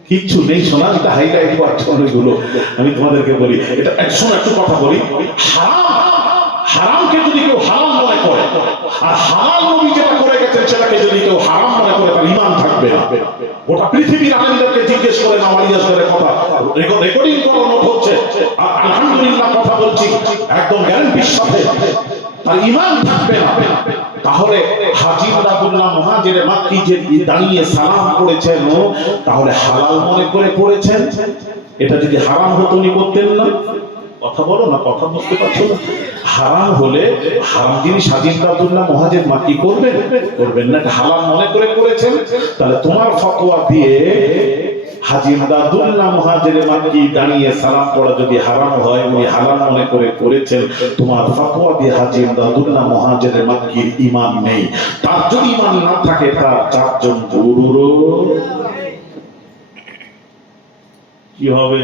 কিচ্ছু নেই শোনা, এটা হাইলাইট করছে অনেকগুলো। আমি তোমাদেরকে বলি, এটা একটু কথা বলি, হারামকে যদি কেউ হারাম মনে করে, আর হালাল নবী যেটা করে গেছেন সেটাকে যদি কেউ হারাম মনে করে, তার ঈমান থাকবে না। গোটা পৃথিবীর আলেমদেরকে জিজ্ঞেস করে না, ওয়ালিয়াস করে কথা রেকর্ডিং করা নোট হচ্ছে, আলহামদুলিল্লাহ কথা বলছি একদম গ্যারান্টির সাথে, তার ঈমান থাকবে না। তাহলে হাজী ইমদাদুল্লাহ মুহাজিরে মক্কি যে দাঁড়িয়ে সালাম করেছেন, তাহলে হালাল মনে করে পড়েছেন, এটা যদি হারাম হতো উনি করতেন না। কথা বলো না, কথা বুঝতে পারছো না? হারাম হলে হারাম জিনিস হাজী ইমদাদুল্লাহ মুহাজির মক্কি করবেন না, হালাল মনে করে করেছেন, তাহলে তোমার ফতোয়া দিয়ে হাজী ইমদাদুল্লাহ মুহাজিরে মাক্কি দাঁড়িয়ে সালাম পড়া যদি হারাম হয়, উনি হালাল মনে করে করেছেন, তোমার ফতোয়া দিয়ে হাজী ইমদাদুল্লাহ মুহাজিরে মাক্কির ঈমান নেই। তার যদি ঈমান না থাকে, তার চারজন গুরুরও কি হবে?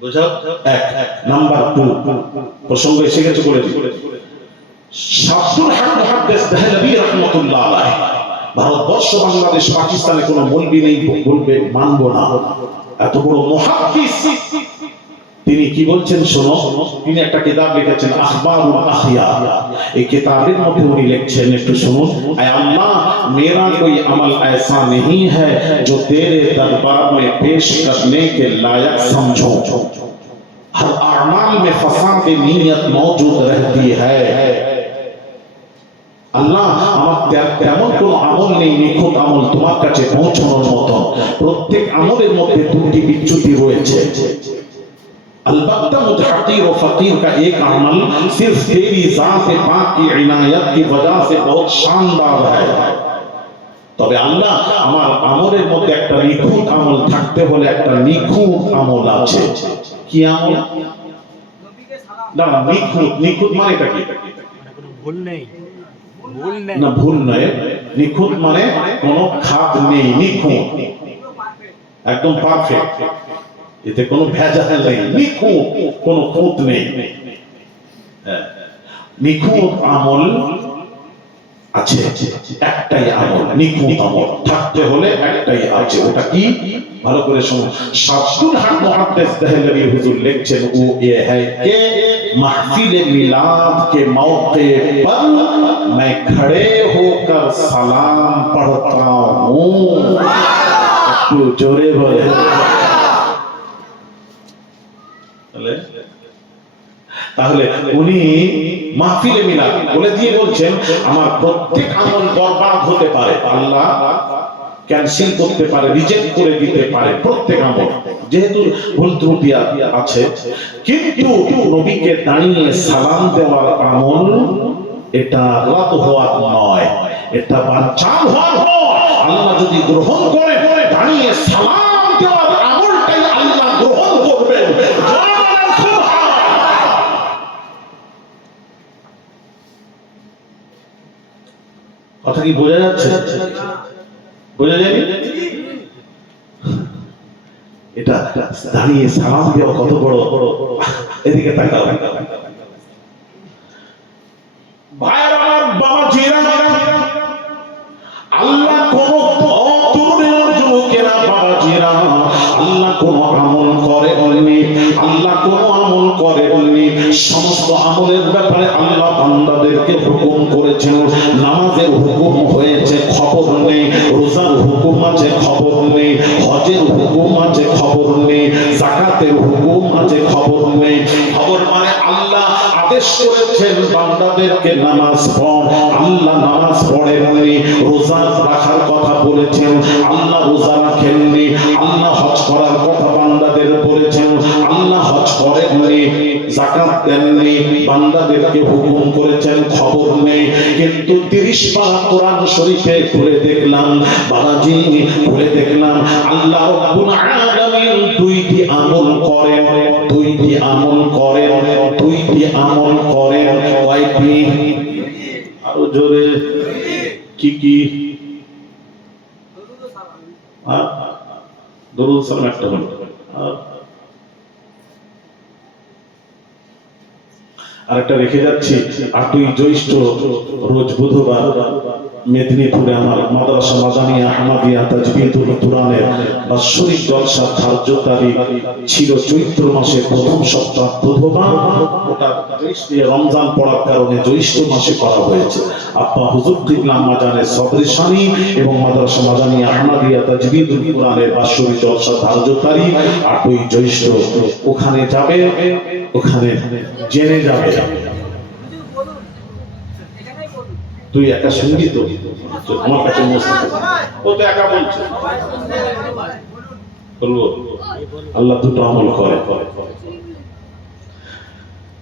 বুঝাও। এক নাম্বার 2 প্রসঙ্গ এসে গেছে বলে দিই। শাব্দুল হক মুহাদ্দিস দেহলভী রাহমাতুল্লাহ আলাইহি, ভারতবর্ষ, বাংলাদেশ, পাকিস্তানে কোনো মৌলবি নেই বলবে মানবো না, এত বড় মুহাদ্দিস। তিনি কি বলছেন শোনো। তিনি একটা কিতাব লিখেছেন আখবারুল আখিয়ার। এই কিতাবের মধ্যে উনি লিখছেন, একটু শুনুন। আয় আল্লাহ, मेरा कोई अमल ऐसा नहीं है जो तेरे दरबार में पेश करने के लायक समझो। हर अमाल में फसाद नीयत मौजूद रहती है। আল্লাহ, আমার তেমন কোন আমল নেই নিখুঁত আমল তোমার কাছে পৌঁছানোর মতো। প্রত্যেক আমলের মধ্যে দুটি বিচ্যুতি রয়েছে। अलबत्ता मुतहक़ीर और फ़क़ीर का एक अमल सिर्फ तेरी ज़ात पाक की इनायत की वजह से बहुत शानदार है। তবে আল্লাহ, আমার আমলের মধ্যে একটা নিখুঁত আমল থাকতে হলে একটা নিখুঁত আমল আছে। কি আমল? না, নিখুঁত মানে কি? কোনো ভুল নেই। না, ভুল নয়। নিখুঁত মানে কোনো খাদ নেই, নিখুঁত, একদম পারফেক্ট, এতে কোনো ভেজাল নেই, নিখুঁত, কোনো খুঁত নেই। নিখুঁত আমল আছে, একটাই আমল, নিখুঁত আমল থাকতে হলে একটাই আছে। ওটা কি? ভালো করে শুনুন। শাব্দুল হক মুহাদ্দিস দেহলভী হুজুর লিখছেন, ও ये है कि महफिल मिलाद के मौके पर मैं खड़े होकर सलाम पढ़ता हूँ। একটু জোরে বলে। তাহলে উনি মাহফিলে মিলাদ বলে দিয়ে বলছেন, আমার প্রত্যেক আমল বরবাদ হতে পারে, আল্লাহ ক্যান্সেল করতে পারে, রিজেক্ট করে দিতে পারে প্রত্যেক আমল, যেহেতু ভুল ত্রুটি আছে। কিন্তু নবীকে দাঁড়িয়ে সালাম দেওয়ার আমল, এটা রাত হওয়ার নয়, এটা বাঞ্ছাল হওয়ার হয়। আল্লাহ যদি গ্রহণ করে, দাঁড়িয়ে সালাম দেওয়ার আমলটাই আল্লাহ গ্রহণ করবেন। কথা কি বোঝা যাচ্ছে? বোঝা যায়নি? এটা দাঁড়িয়ে সালাম দেওয়া কত বড়। এদিকে তাকাও ভাইরা, আমার বাবা জিরা, আল্লাহ কোন তরুণের যুবকেরা, বাবা জিরা, আল্লাহ কোন আমল করেননি, আল্লাহ কোন আমল করেননি। সমস্ত আমলের ব্যাপারে আল্লাহ বান্দাদেরকে হুকুম করেছেন। নামাজের হুকুম হয়েছে, খবর নেই। রোজার হুকুম আছে, খবর নেই। হজের হুকুম আছে, খবর নেই। যাকাতের হুকুম আছে, খবর নেই। খবর মানে আল্লাহ আদেশ করেছেন বান্দাদেরকে নামাজ পড়, আল্লাহ নামাজ পড়েননি। রোজা রাখার কথা বলেছেন, আল্লাহ রোজা রাখেননি। আল্লাহ হজ করার কথা বান্দাদের বলেছেন, আল্লাহ হজ করেননি। যাকাত দেননি, বান্দাদেরকে হুকুম করেছেন, খবর নেই। কিন্তু 30 পারা কোরআন শরীফে খুলে দেখলাম, বাবাজি খুলে দেখলাম, আল্লাহ রাব্বুল আলামিন দুইটি আমল করেন, দুইটি আমল করেন, দুইটি আমল করেন। কয়টি? আরো জোরে। কি কি? দরুদ সালাম একটা হলো, আরেকটা রেখে যাচ্ছি। 8ই জ্যৈষ্ঠ রোজ বুধবার মেদিনীপুরে আমার মাদ্রাসা মাদানিয়া আহমদিয়া তাজবিদুল কুরআনের বাৎসরিক জলসা ধার্য তারিখ ছিল চৈত্র মাসের প্রথম সপ্তাহ বুধবার। ওটা রমজান পড়ার কারণে জ্যৈষ্ঠ মাসে করা হয়েছে। আব্বা হুজুর কিবলা মাজানের সদরে শানি এবং মাদ্রাসা মাদানিয়া আহমদিয়া তাজবিদুল কুরআনের বাৎসরিক জলসা ধার্য তারিখ 8ই জ্যৈষ্ঠ। ওখানে যাবে, ওখানে জেনে যাবে। তুই একা শুনবি তো, আমার কাছে ও তো একা বলছে। বলবো আল্লাহ দুটো আমল করে।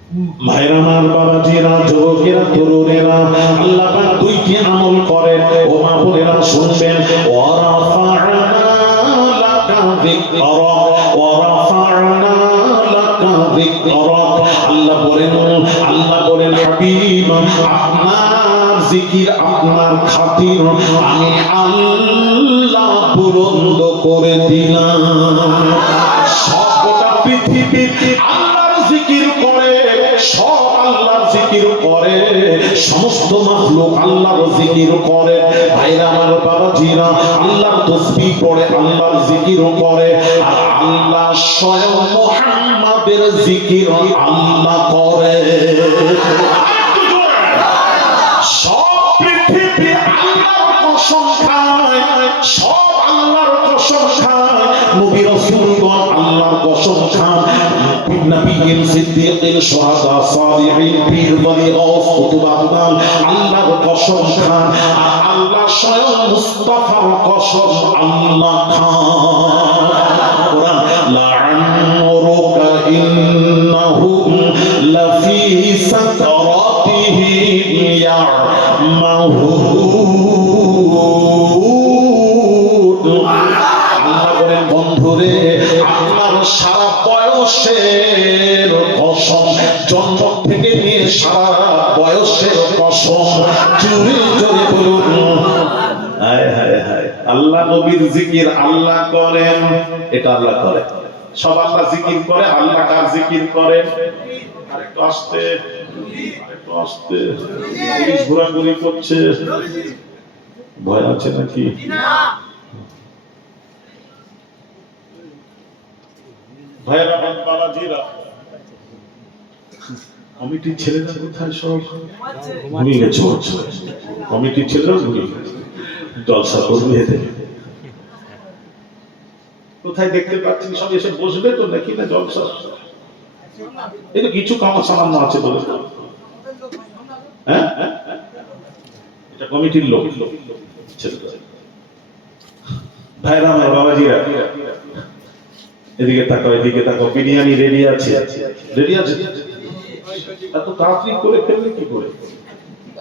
ভাইরা আমার, বাবাজিরা, যুবকেরা, তরুণেরা, আল্লাহ পাক দুইটি আমল করেন। ও মা বোনেরা শুনবেন, ওয়া রাফা'না লাকা যিকরাক, ওয়া রাফা'না লাকা যিকরাক। আল্লাহ বলেন হাবিব, আপনার জিকির, আপনার খাতির আমি আল্লাহ বুলন্দ করে দিলাম। সবটা পৃথিবী আল্লাহর জিকির করে, সব আল্লাহর জিকির করে, সমস্ত মাখলুক আল্লাহর জিকির করে। ভাইরা আমার, বাবাজিরা, আল্লাহর তাসবিহ পড়ে, আল্লাহর জিকির করে। আর আল্লাহ স্বয়ং মুহাম্মাদের জিকির আল্লাহ করে। সব পৃথিবী আল্লাহর কসম খায়, সব আল্লাহর কসম খায়, নবী রাসূলগণ আল্লাহর কসম খান, নবীন, সিদ্দিকিন, শুহাদা, সালিহিন, পীর, ওলি, গাউস, কুতুব, আহবাব আল্লাহর কসম খান। আর আল্লাহ স্বয়ং মুস্তাফার কসম আল্লাহ খান। কোরআন, লা'আমরুকা ইন্নাহুম লাফি সাকরাতিহিম ইয়ামাহুন। আল্লাহ বলেন, বন্ধুরে, আপনার সারা বয়সের কসম, জন্ম থেকে নিয়ে সারা বয়সের কসম, জোরে জোরে বলুন। হায় হায় হায়, আল্লাহ নবীর জিকির আল্লাহ করেন, এটা আল্লাহ করে। সব আল্লাহ জিকির করে, আল্লাহ কার জিকির করে? আরেকটু আসতে, আরেকটু আসতে। পুলিশ ঘোরাঘুরি করছে, ভয় আছে নাকি? ভাইরা, বাবাজিরা, কমিটির ছেলেরা কোথায়? সব ঘুমিয়ে গেছে। কমিটির ছেলেরা ঘুমিয়ে গেছে, জলসা করবে এদের। কোথায় দেখতে পাচ্ছেন? সব এসে বসবে তো নাকি না জলসা? এই তো কিছু কাম সামান্য আছে বলে, হ্যাঁ, এটা কমিটির লোক ছেলেরা। ভাইরা আমার, বাবাজিরা, এদিকে তাকাও, এদিকে তাকাও। বিরিয়ানি রেডি আছে, রেডি আছে। এত তাড়াতাড়ি করে ফেললে কি করে?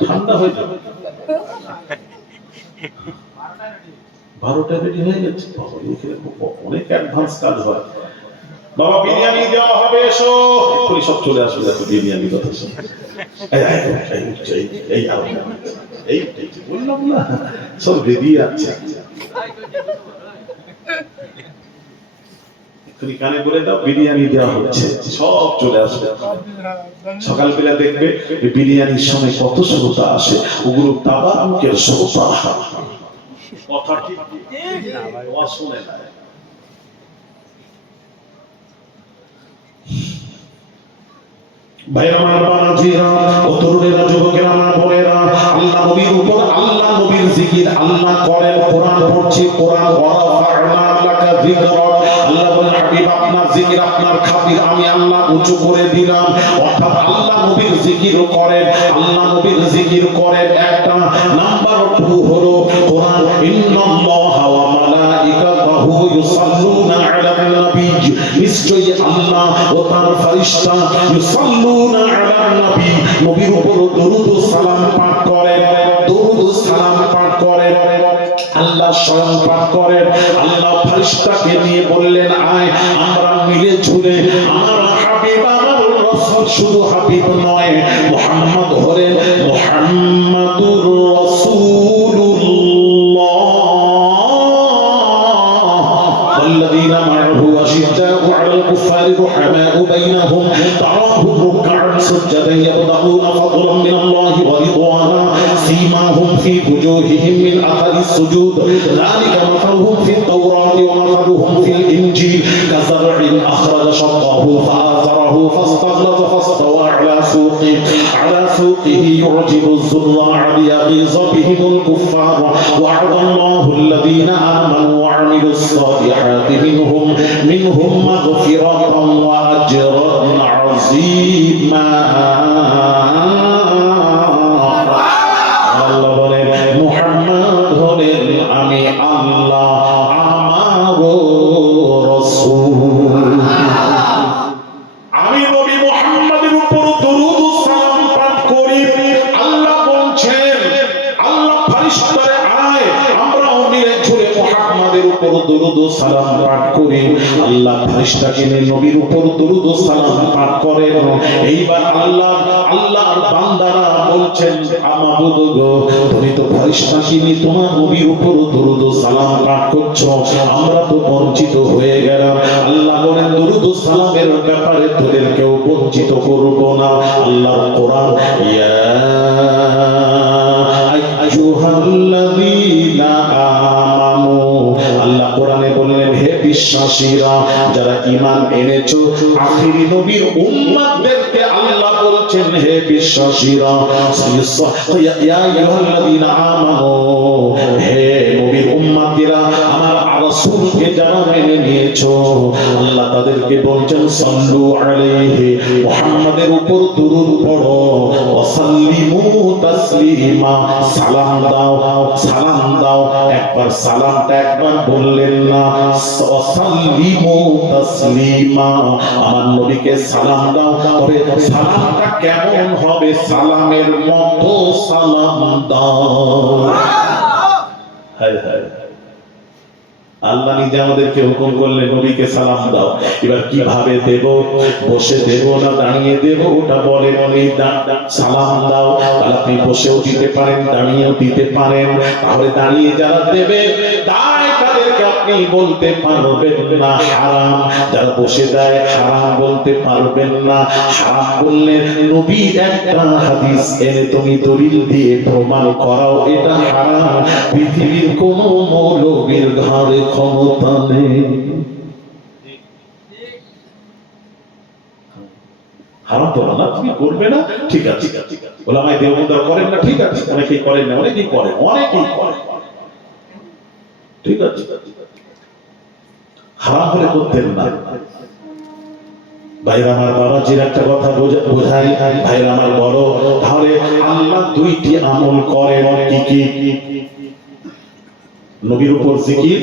ঠান্ডা হয়ে যাবে। 12টা রেডি হয়ে গেছে। অনেক অ্যাডভান্স কাজ হয়। বাবা, বিরিয়ানি দেওয়া হবে, এসো। এক্ষুনি সব চলে আসবে, দেখো বিরিয়ানি কথা শুনে। এই বললাম না, সব রেডি আছে। তুমি কানে বলে দাও, বিরিয়ানি দেওয়া হচ্ছে, সব চলে আসবে। সকালবেলা দেখবে বিরিয়ানির সময় কত শ্রোতা আসে, ওগুলো তাবারুকের শ্রোতা। কথা ঠিক শুনে না। ভাইরা আমার, বাবাজিরা, ও তরুণেরা, যুবকেরা, আমার বোনেরা, আল্লাহ নবীর উপর, আল্লাহ নবীর জিকির আল্লাহ করেন। কোরআন পড়ছি, কোরআন, ওয়া রাফা'না লাকা যিকরাক। আল্লাহ বলেন, হাবিব, আপনার জিকির, আপনার খাতির আমি আল্লাহ উঁচু করে দিলাম। অর্থাৎ আল্লাহ নবীর জিকির করেন, আল্লাহ নবীর জিকির করেন। একটা নাম্বার 2 হলো কোরআন, ইন্নাল্লাহা ওয়া মালাইকাতাহু ইউসাল্লুনা আলান নবী। নিশ্চয়ই আল্লাহ ও তার ফেরেশতা ইউসাল্লুনা আলান নবী, নবীর উপর দরুদ ও সালাম পাঠ করেন, দরুদ ও সালাম পাঠ করেন। আল্লাহ স্বয়ং পাঠ করেন। আল্লাহ ফেরেশতাকে নিয়ে বললেন, আয় আমরা মিলে ঝুলে আমার হাবিব, আমার রাসূল, শুধু হাবিব নয়, মুহাম্মদ হলেন মুহাম্মাদুর রাসূলুল্লাহ। والذين معه أشداء على الكفار رحماء بينهم تراهم ركعا سجدا يبتغون فضلا من الله ورضوانا سيماهم في وجوههم من أثر السجود ذلك مثلهم في التوراة ومثلهم في الإنجيل كزرع أخرج شطأه فآزره فاستغلظ فاستوى على سوقه يعجب الزراع ليغيظ بهم الكفار وعد الله الذين آمنوا وعملوا الصالحات منهم مغفرة وأجرا عظيما। আল্লাহ বলেন, মুহাম্মদ হলেন আমি আল্লাহ, আমারও রাসূল। আমি নবী মুহাম্মদের উপর যিনি নবীর উপর দরুদ ও সালাম পাঠ করেন, এইবার আল্লাহর বান্দারা বলছেন, মাবুদ গো, তুমি তো ফেরেশতা যিনি তোমার নবীর উপর দরুদ ও সালাম পাঠ করছো, আমরা তো বঞ্চিত হয়ে গেলাম। আল্লাহ বলেন, দরুদ ও সালামের ব্যাপারে তোদেরকেও বঞ্চিত করব না। আল্লাহর কোরআন, ইয়া আইয়ুহাল্লাযীনা আমানু, আল্লাহ কোরআনে বললেন, হে বিশ্বাসীরা যারা ঈমান এনেছো, আখিরি নবীর উম্মতদেরকে আল্লাহ বলছেন, হে বিশ্বাসীরা, ইয়া আইয়ুহাল্লাযীনা আমানু, হে নবীর উম্মতেরা, আমার রাসূলকে যারা মেনে নিয়েছো, আল্লাহ তাদেরকে বলছেন, সাল্লু আলাইহি, মুহাম্মাদের উপর দরুদ পড়ো, ওয়া সাল্লিমু তাসলিমা, সালাম দাও, সালাম দাও। একবার সালামটা একবার বললেন না, ওয়া সাল্লিমু তাসলিমা, আমার নবীকে সালাম দাও। তবে সালামটা কেমন হবে? সালামের মতো সালাম দাও। হায় হায়, আল্লাহ নিজে আমাদেরকে হুকুম করলেন, নবীকে সালাম দাও। এবার কিভাবে দেব? বসে দেব না দাঁড়িয়ে দেব? ওটা বলেন, সালাম দাও। তাহলে আপনি বসেও দিতে পারেন, দাঁড়িয়েও দিতে পারেন। তাহলে দাঁড়িয়ে যারা দেবে তাদেরকে আপনি বলতে পারবেন না হারাম, যারা বসে দেয় হারাম বলতে পারবেন না। হারাম বললে নবীর একটা হাদিস এনে তুমি দলিল দিয়ে প্রমাণ করাও এটা হারাম। পৃথিবীর কোন মৌলবীর ঘরে ক্ষমতা নেই। হারাম তো না, তুমি করবে না, ঠিক আছে। ওলামায়ে দেওবন্দ করেন না, ঠিক আছে, অনেকেই করেন না, অনেকেই করেন, ঠিক আছে। হারাম হলে করতেন না। ভাইরা আমার, বাবাজির একটা কথা বোঝাই, ভাইরা আমার বড়, তাহলে আল্লাহ দুইটি আমল করেন। কি কি? নবীর উপর জিকির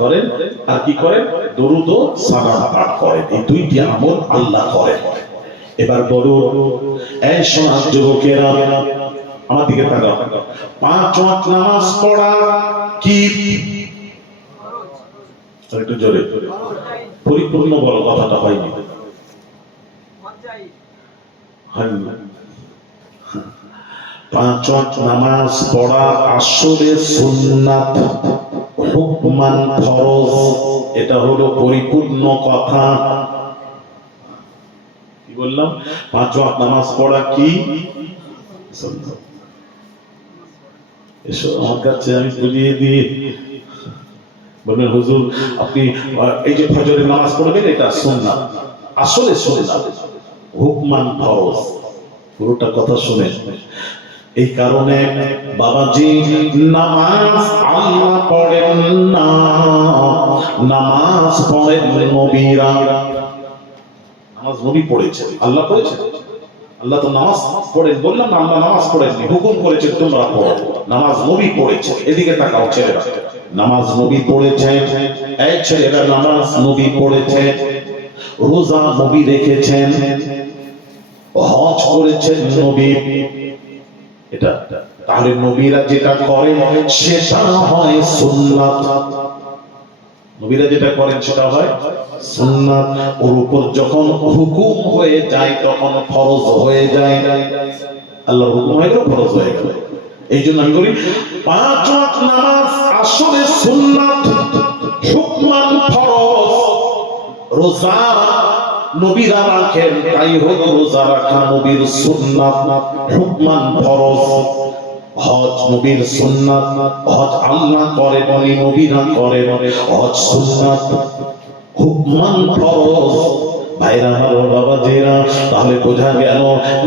করেন, আর কি করেন? দরুদ ও সালাম পাঠ করেন। এই দুইটি আমল আল্লাহ করেন। এবার বলুন, এই সমাজ যুবকেরা আমার দিকে তাকাও, 5 ওয়াক্ত নামাজ পড়া কি? একটু জোরে পরিপূর্ণ বড় কথাটা হয়নি। 5 ওয়াক্ত নামাজ পড়া আসলে সুন্নাত, হুকমান ফরজ। এটা হলো পরিপূর্ণ কথা। কি বললাম? 5 ওয়াক্ত নামাজ পড়া কি? সুন্নাত। এসো আমার কাছে, আমি বুঝিয়ে দিই। বলবেন, হুজুর আপনি এই যে ফজরের নামাজ পড়বেন, এটা সুন্নাত, আসলে সুন্নাত, হুকমান ফরজ। পুরোটা কথা শুনেন। এই কারণে বাবাজি, নামাজ আল্লাহ পড়েন না, নামাজ পড়েন নবীরা। নামাজ নবী পড়েছেন, আল্লাহ পড়েছেন? আল্লাহ তো নামাজ পড়েন বললাম না, আল্লাহ নামাজ পড়েননি, হুকুম করেছেন তোমরা পড়ো। নামাজ নবী পড়েছেন। এদিকে তাকাও ছেলেরা, নামাজ নবী পড়েছেন। এই ছেলেরা, নামাজ নবী পড়েছেন, রোজা নবী রেখেছেন, হজ করেছেন নবী। এটা তাহলে নবীরা যেটা করেন সেটা হয় সুন্নাত। নবীরা যেটা করেন সেটা হয় সুন্নাত। ওর উপর যখন হুকুম হয়ে যায় তখন ফরজ হয়ে যায়। আল্লাহর হুকুম হয়ে গেল, ফরজ হয়ে গেল। এই জন্য আমি বলি, 5 ওয়াক্ত নামাজ আসলে সুন্নাত, হুকমান ফরজ। রোজা নবীরা রাখেন, তাই হলো রোজা রাখা নবীর সুন্নাত, হুকমান ফরজ। হজ নবীর সুন্নাত, হজ আল্লাহ করেন, নবীরা করেন। হজ সুন্নাত, হুকমান ফরজ। ভাইরা আমার, বাবাজিরা, তাহলে বোঝা গেল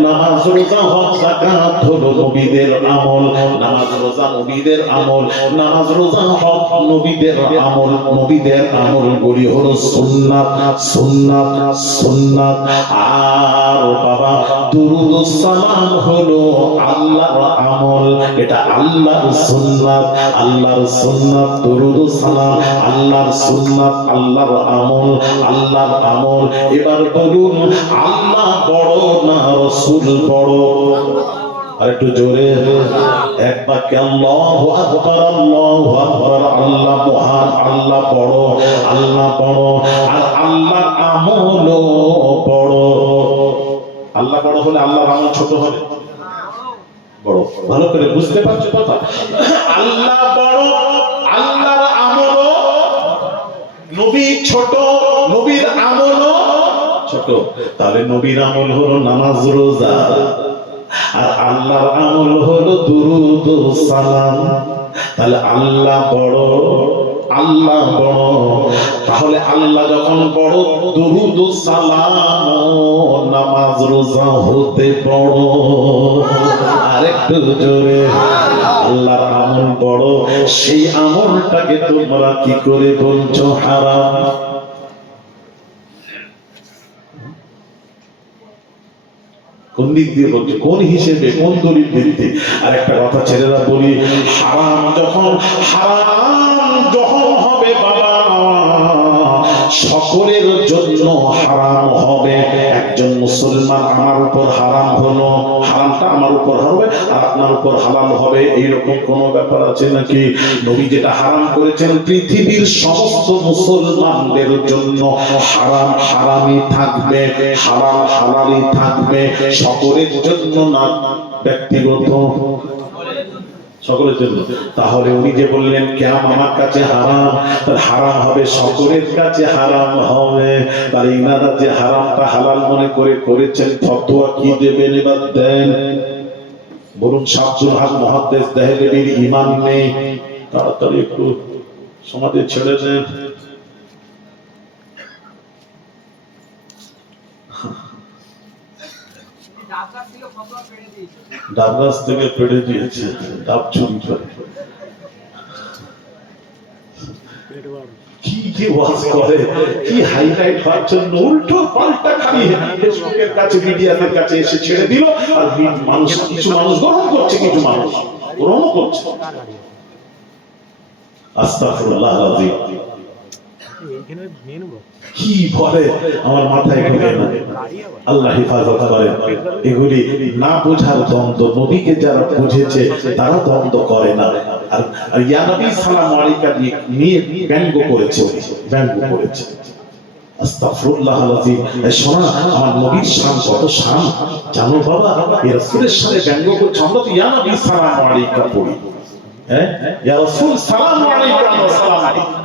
নামাজ, রোজা, হজ, যাকাত হলো নবীদের আমল। নামাজ, রোজা নবীদের আমল, নামাজ, রোজা, হজ নবীদের আমল। নবীদের আমলগুলি হলো সুন্নাত, সুন্নাত, সুন্নাত। আর বাবা, দুরূদ ও সালাম হলো আল্লাহর আমল। এটা আল্লাহর সুন্নাত, আল্লাহর সুন্নাত। দুরূদ ও সালাম আল্লাহর সুন্নাত, আল্লাহর আমল, আল্লাহর আমল। এবার বলুন, আল্লাহ বড় না রাসূল বড়? আর একটু জোরে একবার কে আল্লাহু আকবার, আল্লাহু আকবার। আল্লাহ মহান, আল্লাহ বড়, আল্লাহ বড়, আর আল্লাহ আমলও বড়। আল্লাহ বড় হলে আল্লাহর আমল ছোট হবে? বড়। ভালো করে বুঝতে পারছো কথা? আল্লাহ বড়, আল্লাহর আমলও। নবী ছোট, নবীর আমলও ছোট। তাহলে নবীর আমল হলো নামাজ রোজা, আর আল্লাহর আমল হলো দুরূদ ও সালাম। তাহলে আল্লাহ বড়, আল্লাহ বড়। তাহলে আল্লাহ যখন বড়, দুরূদ ও সালাম নামাজ রোজা হতে বড়। আরেকটু জোরে আল্লাহর আমল বড়, সেই আমলটাকে তোমরা কি করে বলছো হারাম? কোন দিক দিয়ে বলছে, কোন হিসেবে, কোন দলিল দিতে? আর একটা কথা ছেলেরা বলি, হারাম যখন হবে বাবা, সকলের জন্য হারাম হবে। একজন মুসলমান আমার উপর হারাম হলো, হারামটা আমার উপর হবে আর আপনার উপর হালাল হবে, এইরকম কোন ব্যাপার আছে নাকি? নবী যেটা হারাম করেছেন পৃথিবীর সমস্ত মুসলমানদের জন্য হারাম হারামই থাকবে, হালাল হালালই থাকবে, সকলের জন্য না ব্যক্তিগত, সকলের জন্য। তাহলে উনি যে বললেন ক্যাম আমার কাছে হারাম, হারাম হবে সকলের কাছে হারাম হবে। তার ইনারা যে হারামটা হালাল মনে করে করেছেন, ফতোয়া কি দেবেন এবার দেন বলুন। শামসুল হক মুহাদ্দিস দেহলভির ঈমান নেই, তাড়াতাড়ি একটু সমাজে ছেড়ে দেন। ডাবগাছ থেকে পেড়ে দিয়েছে, ডাব চুরি করে। কি ওয়াজ করে, কি হাইলাইট হওয়ার জন্য উল্টো পাল্টা খালি ফেসবুকের কাছে, মিডিয়াদের কাছে এসে ছেড়ে দিল। আর মানুষ, কিছু মানুষ গ্রহণ করছে, কিছু মানুষ গ্রহণ করছে। আস্তাগফিরুল্লাহ আযীম। কি বলে আমার মাথায় ঢোকে না। আল্লাহ হেফাজত করেন। এগুলি না বোঝার দ্বন্দ্ব, নবীকে যারা বুঝেছে তারা দ্বন্দ্ব করে না। আর ইয়া নবী সালাম আলাইকা নিয়ে ব্যঙ্গ করেছে, ব্যঙ্গ করেছে। আস্তাগফিরুল্লাহ আযীম। শোনা, আমার নবীর শান কত শান জানো বাবা? এই রাসূলের সাথে ব্যঙ্গ করছে। আমরা তো ইয়া নবী সালাম আলাইকা পড়ি, হ্যাঁ, ইয়া রাসূল সালাম আলাইকা ওয়া সালাম আলাইকা,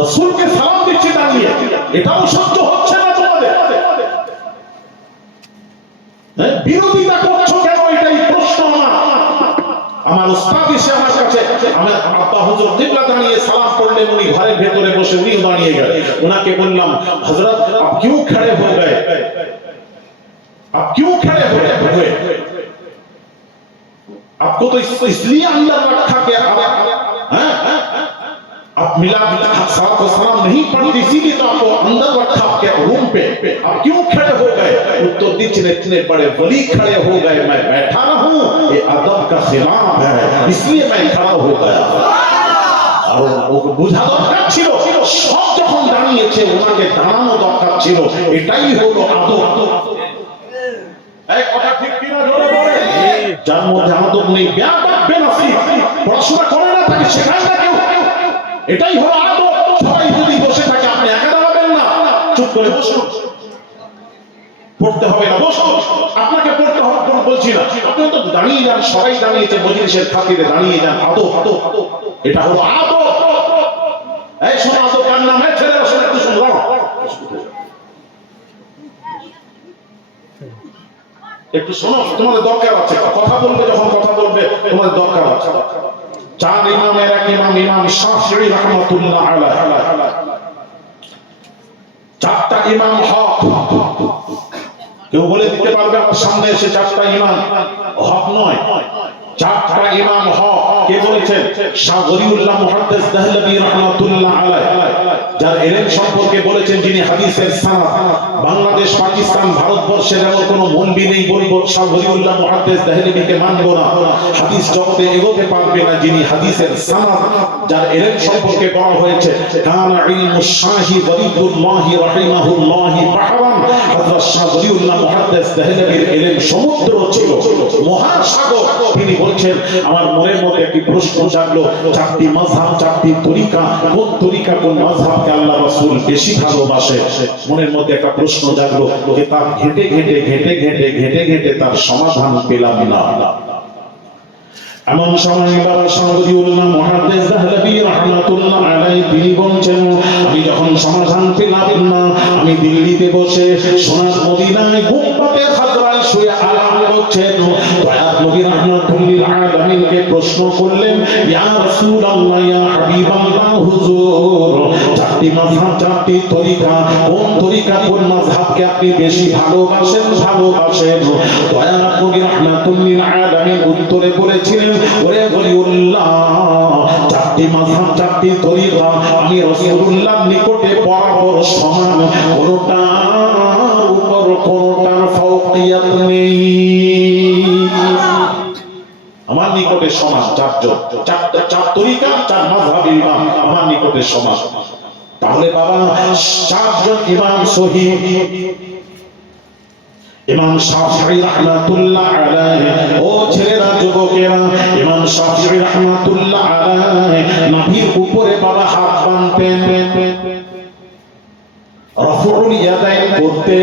রাসূলকে সালাম দিচ্ছি দাঁড়িয়ে, এটাও সহ্য হচ্ছে না তোমাদের? হ্যাঁ, বিরোধিতা করছো কেন? এটাই প্রশ্ন আমার উস্তাদ এসে আমার কাছে, আমার আব্বা হুজুর কিবলা দাঁড়িয়ে সালাম করলেন, উনি ঘরের ভেতরে বসে উনিও দাঁড়িয়ে গেলেন। ওনাকে বললাম, হযরত আপ क्यों खड़े हो गए, आप क्यों खड़े हो गए? आपको तो इसलिए अंदर रखा कि आप मिलाद सलात व सलाम नहीं पढ़ती, इसीलिए तो आपको अंदर रखा आपके रूम पे। आप क्यों खड़े हो गए? उत्तर दीजिए, इतने बड़े वली खड़े हो गए, मैं बैठा रहूं, ये अदब का खिलाफ है, इसलिए मैं खड़ा हो गया। और वो बुझा दरकार ছিল, সব যখন দাঁড়িয়েছে ওনাকে দাঁড়ানো দরকার ছিল, এটাই হলো আদব। এই কথা ঠিক কি না? জোরে বলে। যার মধ্যে আদব নেই, বেয়াদব বেনসিব, পড়াশোনা করে না, তাকে শেখায় না কেউ, এটাই হলো আদব। সবাই যদি বসে থাকে, আপনি একা দাঁড়াবেন না, চুপ করে বসুন। পড়তে হবে না, বসুন। আপনাকে পড়তে হবে বলছি না, আপনি তো দাঁড়িয়ে যান, সবাই দাঁড়িয়েছে মজলিসের খাতিরে, দাঁড়িয়ে যান। আদব, এটা হলো আদব। এই শোনো, আদব কার নাম? ছেলেরা শোনো, একটু শুনো, একটু শোনো, তোমাদের দরকার আছে। কথা বলবে, যখন কথা বলবে তোমাদের দরকার আছে। চার ইমামের এক ইমাম, ইমাম শাফিঈ রাহমাতুল্লাহ আলাইহি, চারটা ইমাম হক। কেউ বলে দিতে পারবে আমার সামনে এসে চারটা ইমাম হক নয়? চারটা ইমাম হক কে বলেছেন? শাহ ওলিউল্লাহ মুহাদ্দিস দেহলভী রাহমাতুল্লাহ আলাইহি, যার ইলম সম্পর্কে বলেছেন, যিনি হাদিসের সানাদ বাংলাদেশ, পাকিস্তান, ভারতবর্ষের এমন কোন মৌলবি নেই বলবো শাহ ওলিউল্লাহ মুহাদ্দিস দেহলভীকে মানবো না, হাদিস জগতে এগোতে পারবে না, যিনি হাদিসের সানাদ, যার ইলম সম্পর্কে বলা হয়েছে কানা ইলমু শাহি ওয়ালিউল্লাহি রাহিমাহুল্লাহি বাহরান, হযরত শাহ ওলিউল্লাহ মুহাদ্দিস দেহলভীর ইলম সমুদ্র ছিল, মহাসাগর। তিনি বলছেন, আমার মনের মধ্যে একটি প্রশ্ন জাগলো, চারটি মাযহাব, চারটি তরিকা, কোন তরিকা কোন মাযহাবকে আল্লাহ রাসূল বেশি ভালোবাসে? মনের মধ্যে একটা প্রশ্ন জাগলো, যে তার ঘেটে তার সমাধান পেলাম না। এমন সময় বাবা শাহ ওলিউল্লাহ মুহাদ্দিস দেহলভী রাহমাতুল্লাহ আলাইহি তিনি বলছেন, আমি যখন সমাধান পেলাম না, আমি দিল্লিতে বসে সোনার মদিনায় গুম্বাতে খাজরায় শুয়ে আরাম করছেন, দয়ার নবী রাহমাতুল্লিল আলামিনকে প্রশ্ন করলেন, ইয়া রাসূলুল্লাহ, ইয়া হাবিবাল্লাহ, হুজুর, চারটি মাযহাব, চারটি তরিকা, কোন তরিকা কোন মাযহাবকে আপনি বেশি ভালোবাসেন? দয়ার নবী রাহমাতুল্লিল আলামিন উত্তরে বলেছিলেন, ওরে ওলিউল্লাহ, চারটি মাযহাব, চারটি তরিকা আমি রাসূলুল্লাহর নিকটে বরাবর সমান, কোনটার উপর কোনটার ফাওকিয়াত নেই, আমার নিকটে সমান। চার তরিকা, চার মাযহাবের ইমাম আমার নিকটে সমান। তাহলে বাবা চারজন ইমাম সহিহ, ইমাম শাফিঈ রাহমাতুল্লাহ আলাইহি, ও ছেলেরা, যুবকেরা, ইমাম শাফিঈ রাহমাতুল্লাহ আলাইহি নাভির উপরে বাবা হাত বাঁধতেন, রাফউল ইয়াদাইন করতে,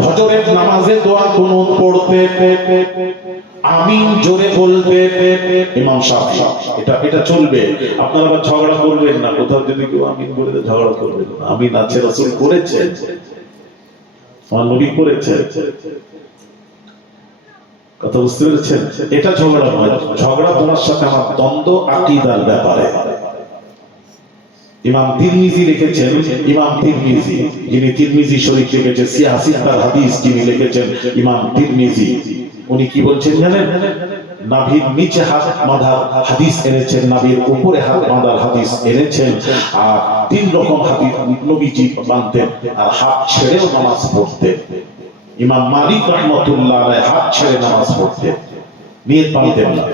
ফজরের নামাজে দোয়া কুনুত পড়তে, আমিন জোরে বলতে। ইমাম শাফিঈ, এটা চলবে, আপনারা আবার ঝগড়া করবেন না, কোথাও যদি কেউ আমিন বলে দেয় ঝগড়া করবেন না। আমিন আছে, রাসূল করেছেন, আমার নবী করেছে, কথা বুঝতে পেরেছেন? এটা ঝগড়া নয়, ঝগড়া তোমার সাথে আমার দ্বন্দ্ব আকীদার ব্যাপারে। ইমাম তিরমিজি লিখেছেন, ইমাম তিরমিজি, যিনি তিরমিজি শরীফ লিখেছেন, সিয়াসিতার হাদিস যিনি লিখেছেন ইমাম তিরমিজি, উনি কি বলছেন জানেন? নাভির নিচে হাত বাঁধার হাদিস এনেছেন, নাভির উপরে হাত বাঁধার হাদিস এনেছেন, আর তিন রকম হাদিস নবীজি বাঁধতেন, আর হাত ছেড়েও নামাজ পড়তেন। ইমাম মালিক রাহমাতুল্লাহ আলাইহি হাত ছেড়ে নামাজ পড়তেন, নিয়ত বাঁধতেন না।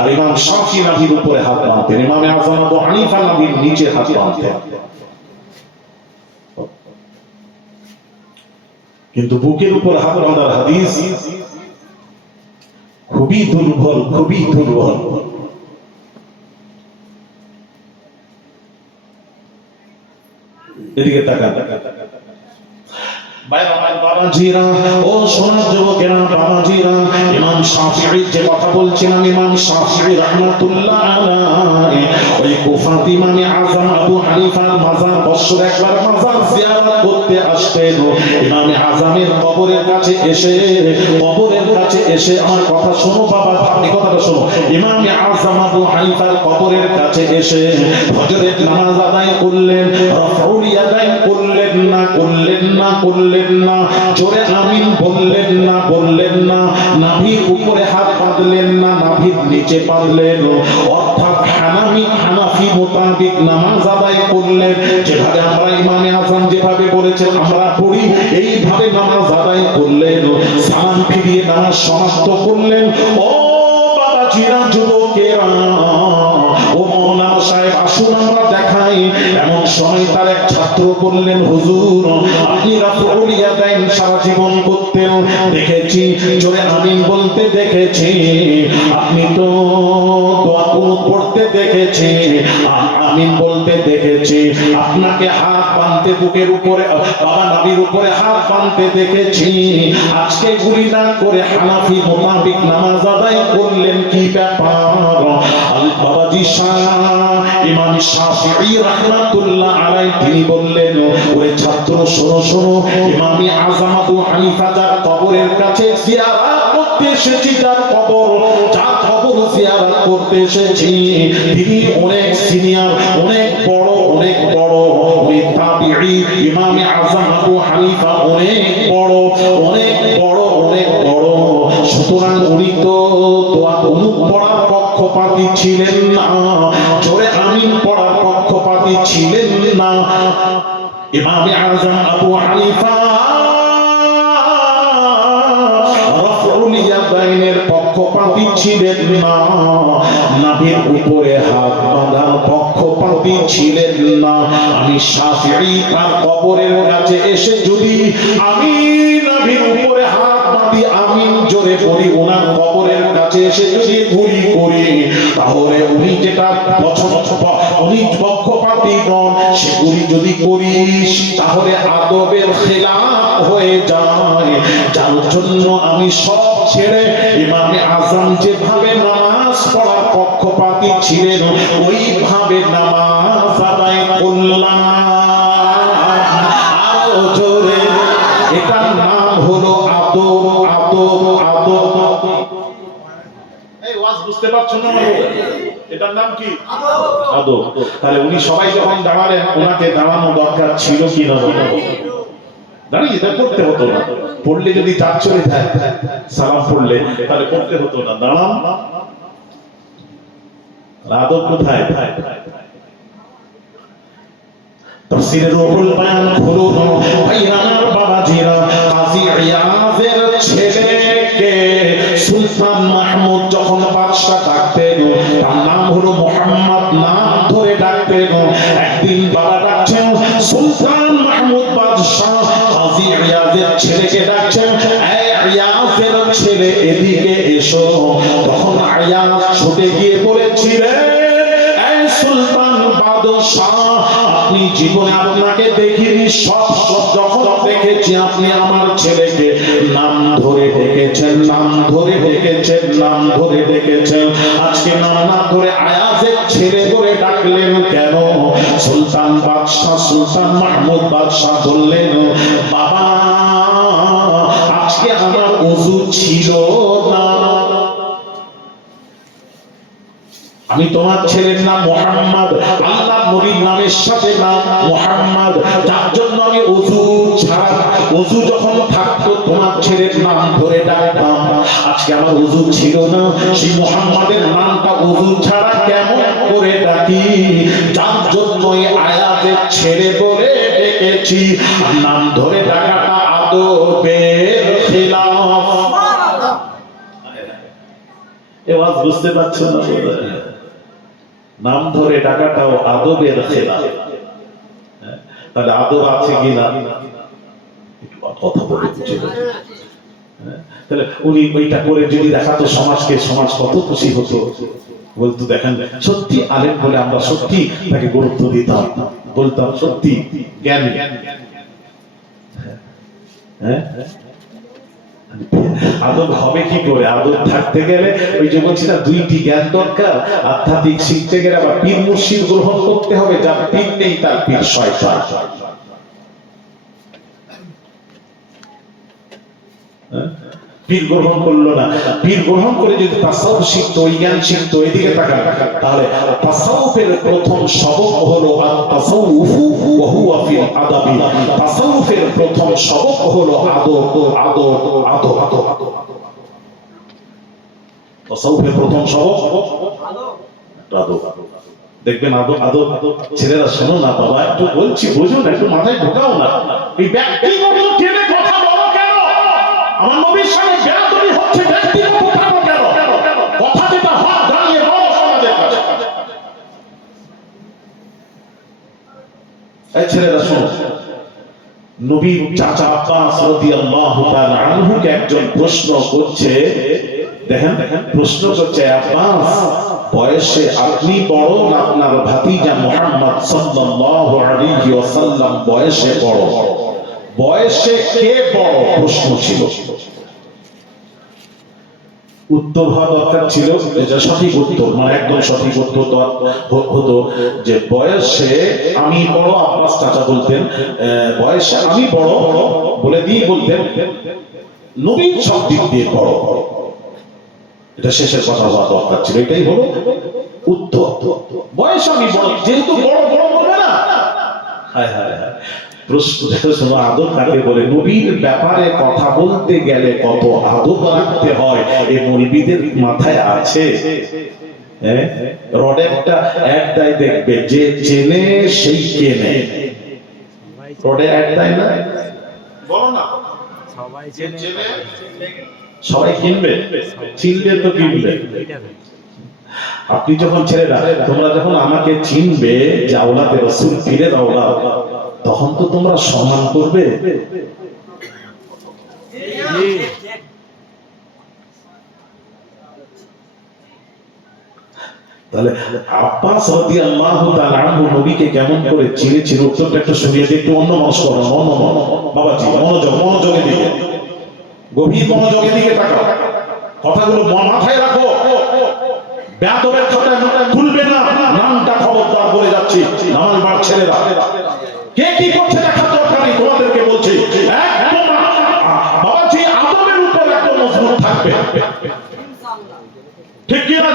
আর ইমাম শাফিঈ নাভির উপরে হাত বাঁধতেন, ইমাম আযম আবু হানিফা নাভির নিচে হাত বাঁধতেন। কিন্তু বুকের উপর হাত বাঁধার হাদিস খুবই দুর্বল, খুবই দুর্বল। এদিকে তাকান বাবাজিরা, ও সোনার যুবকেরা, বাবাজিরা, ইমাম শাফিঈ যে কথা বলছিলাম, ইমাম শাফিঈ রাহমাতুল্লাহ আলাইহি ওই কুফাতে ইমাম আযম আবু হানিফার মাজার বছরে একবার মাজার জিয়ারত করতে আসতেন। ইমাম আযমের কবরের কাছে এসে আমার কথা শোনো বাবা, আপনি কথাটা শোনো, ইমাম আযম আবু হানিফার কবরের কাছে এসে ফজরের নামাজ আদায় করলেন, রাফউল ইয়াদাইন করলেন না, জোরে আমিন বললেন না, নাভির উপরে হাত বাঁধলেন না, নাভির নিচে বাঁধলেন, অর্থাৎ হানাফি মোতাবেক নামাজ আদায় করলেন। যেভাবে আমরা ইমামে আযম যেভাবে বলেছেন আমরা পড়ি, এইভাবে নামাজ আদায় করলেন, সালাম ফিরিয়ে নামাজ সমাপ্ত করলেন। ও বাবাজিরা, যুবকেরা, ও মাওলানা সাহেব, আসুন আমরা দেখাই। এমন সময় তার এক ছাত্র বললেন, হুজুর, আপনি রাফউল ইয়াদাইন সারা জীবন করতেন, দেখেছি, জোরে আমিন বলতে দেখেছি, আপনি তো দোয়া কুনুত পড়তে দেখেছি, আমিন বলতে দেখেছি, আপনাকে হাত বাঁধতে বুকের উপরে, বাবা নাভির উপরে হাত বাঁধতে দেখেছি, আজকে গুলি না করে হানাফি মোতাবেক নামাজ আদায় করলেন, কি ব্যাপার? বাবাজি ইমাম শাফিঈ রাহমাতুল্লাহ আলাইহি তিনি বললেন, ওরে ছাত্র, শোনো, ইমাম আযম আবু হানিফা যার কবরের কাছে জিয়ারত করতে এসেছি, যার কবর জিয়ারত করতে এসেছি, তিনি অনেক সিনিয়র, অনেক বড়, উনি তাবিঈ। ইমাম আযম আবু হানিফা অনেক বড়, সুতরাং উনি তো পক্ষপাতী ছিলেন না, জোরে আমিন পড়ার পক্ষপাতী ছিলেন না। ইমাম আযম আবু হানিফা রাফউল ইয়াদাইনের পক্ষপাতী ছিলেন না, নাভির উপরে হাত বাঁধার পক্ষপাতী ছিলেন না। আমি শাফিঈ তার কবরের কাছে এসে যদি আমি নাভির উপরে হাত বাঁধি, আমিন জোরে পড়ি, ওনার কবরের কাছে এসে যদি ঘুরি করি, তাহলে উনি যেটা উনি পক্ষপাতী নন, সেগুলি যদি করিস তাহলে আদবের খেলাফ হয়ে যায়। যার জন্য আমি সব ছেড়ে ইমামে আযম যেভাবে নামাজ পড়ার পক্ষপাতী ছিলেন, ওইভাবে নামাজ আদায় করলাম। আরো জোরে, এটার নাম হলো আদব। আদব আদব এই ওয়াজ বুঝতে পারছো না? এটার নাম কি? আদব। তাহলে উনি সবাই যখন দাঁড়ালেন, ওনাকে দাঁড়ানো দরকার ছিল কি না? দাঁড়িয়ে এটা করতে হতো না। পড়লে যদি চার চলে যায়, সালাম পড়লে তাহলে করতে হতো না। দাঁড়ান, আদব কোথায়? তাফসীরে রুহুল বায়ান খুলুন ভাইরার বাবাজিরা। কাজী ইয়াজের ছেলেকে সুলতান মাহমুদ যখন বাদশা ডাকতেন, তার নাম হলো মুহাম্মদ, নাম ধরে ডাকতেন। একদিন বাবা ডাকছেন সুলতান মাহমুদ বাদশা, কাজী ইয়াজের ছেলেকে ডাকছেন, এই ইয়াজের ছেলে এদিকে এসো। তখন ইয়াজ ছুটে গিয়ে বলেছিলেন, এই সুলতান বাদশা, আপনি জীবনে আপনাকে দেখিনি, সব যখন দেখেছি আপনি আমার ছেলেকে নাম ধরে ডেকেছেন, নাম ধরে ডেকেছেন, নাম ধরে ডেকেছেন। আজকে নাম না ধরে আয়াজের ছেলে করে ডাকলেন কেন? সুলতান বাদশা, সুলতান মাহমুদ বাদশা বললেন, বাবা আজকে আমার ওযু ছিল না। আমি তোমার ছেলের নাম মুহাম্মদ, আল্লাহ নবীর নামের সাথে নাম মুহাম্মদ, যার জন্য আমি ওযু ছাড়া, ওযু যখন থাকতো তোমার ছেলের নাম ধরে ডাকতাম। আজকে আমার ওযু ছিল না, সেই মুহাম্মাদের নামটা ওযু ছাড়া কেমন করে ডাকি? যার জন্য এই আয়াতের ছেলে বলে ডেকেছি। নাম ধরে ডাকাটা আদবের খিলাফ। এ ওয়াজ বুঝতে পারছেন না? নাম ধরে ডাকাটাও আদবের খেলাফ। তাহলে আদব আছে কিনা কথা বলে বুঝে। তাহলে উনি ওইটা করে যদি দেখাতো সমাজকে, সমাজ কত খুশি হতো। বলতো দেখেন সত্যি আলেম বলে আমরা সত্যি তাকে গুরুত্ব দিতাম, বলতাম সত্যি জ্ঞানী। হ্যাঁ, আদব হবে কি করে? আদব থাকতে গেলে ওই যে বলছি না, দুইটি জ্ঞান দরকার। আধ্যাত্মিক শিখতে গেলে আবার পীর মুর্শিদ গ্রহণ করতে হবে, যার পীর নেই তার পীর শয়তান। পীর গ্রহণ করলো না, পীর গ্রহণ করে যদি তাসাউফ শিখতো, ওই জ্ঞান শিখতো, এদিকে তাকান, তাহলে তাসাউফের প্রথম সবক হলো আত-তাসাউফু ওয়া হুয়া ফিল আদাবি। তাসাউফের প্রথম সবক হলো আদব, আদব, আদব, আদব। তাসাউফের প্রথম সবক আদব। দেখবেন আদব, আদব। ছেলেরা শোনো না বাবা, একটু বলছি বুঝুন, একটু মাথায় ঢোকাও না। এই ব্যক্তিগত টেনে কথা বলো কেন? আমার নবীর সামনে বেয়াদবি হচ্ছে, ব্যক্তিগত কথা কেন? কথা যেটা হক জানিয়ে বলো সমাজের কাছে। এই ছেলেরা শোনো, নবীর চাচা আব্বাস রাদিয়াল্লাহু তাআলা আনহুকে একজন প্রশ্ন করছে। দেখেন প্রশ্ন করছে, আব্বাস বয়সে আপনি বড় না আপনার ভাতিজা মুহাম্মদ সাল্লাল্লাহু আলাইহি ওয়াসাল্লাম বয়সে বড়? বয়সে কে বড়? প্রশ্ন ছিল। উত্তর হওয়া দরকার ছিল, এটা সঠিক উত্তর, মানে একদম সঠিক উত্তর হতো যে বয়সে আমি বড়, আব্বাস চাচা বলতেন বয়সে আমি বড় বলে দিয়ে বলতেন নবীর সব দিক দিয়ে বড়। এটা শেষের কথা হওয়া দরকার ছিল, এটাই হলো উত্তর। বয়স আমি বড়, যেহেতু বড় বড় বলবে না। হায় হায় হায়, প্রশ্ন আদব কাকে বলে? নবীর ব্যাপারে কথা বলতে গেলে কত আদব রাখতে হয়, এই মৌলবীদের মাথায় আছে? রডে একটা একটাই দেখবে, যে চেনে সেই কেনে। রডে একটাই না, বলো না, সবাই চেনে, সবাই কিনবে, চিনবে তো কিনবে। আপনি যখন ছেলেরা, তোমরা যখন আমাকে চিনবে যে আওলাদে রাসূল পীরের আওলাদ, তখন তো তোমরা সম্মান করবে। তাহলে আব্বাস রাদিয়াল্লাহু তাআলা আনহু নবীকে কেমন করে চিনেছিল, উত্তরটা একটু শুনিয়ে দিই, একটু অন্য মানুষ করো, বাবাজি মনোযোগের দিকে, গভীর মনোযোগের দিকে তাকাও, কথাগুলো মাথায় রাখো। বেয়াদবের খাতায় তুলবে না, নামটা খবরদার বলে যাচ্ছি। নামাজ বার ছেলেরা কে কি করছে দেখার দরকার নেই, তোমাদেরকে বলছি একদম বাবাজি আদবের উপর একদম মজবুত থাকবে, ঠিক কি না?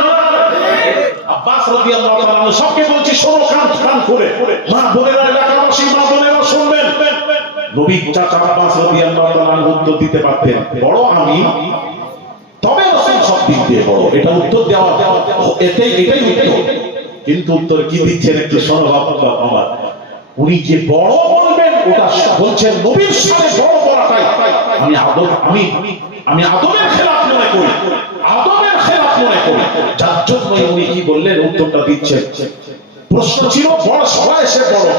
আব্বাস রাদিয়াল্লাহু তাআলা আনহু সবকে বলছি, শোনো কান করে, মা বোনেরা, এলাকাবাসী মা বোনেরা শুনবেন। নবী চাচা আব্বাস রাদিয়াল্লাহু তাআলা আনহু উত্তর দিতে পারতেন, বড় আমি, তবে রাসূল সব দিক দিয়ে বড়, এটা উত্তর দেওয়া, এটাই উত্তর। কিন্তু উত্তর কি দিচ্ছেন একটু শোনো বাবা আমার। উনি যে বড় বলবেন, ওটা বলছেন নবীর সাথে বড় বলাটাই আমি আদবের খেলাফ মনে করি, আদবের খেলাফ মনে করি। যার জন্য উনি কি বললেন, উত্তরটা দিচ্ছেন। প্রশ্ন ছিল বড় সবাই এসে বড়,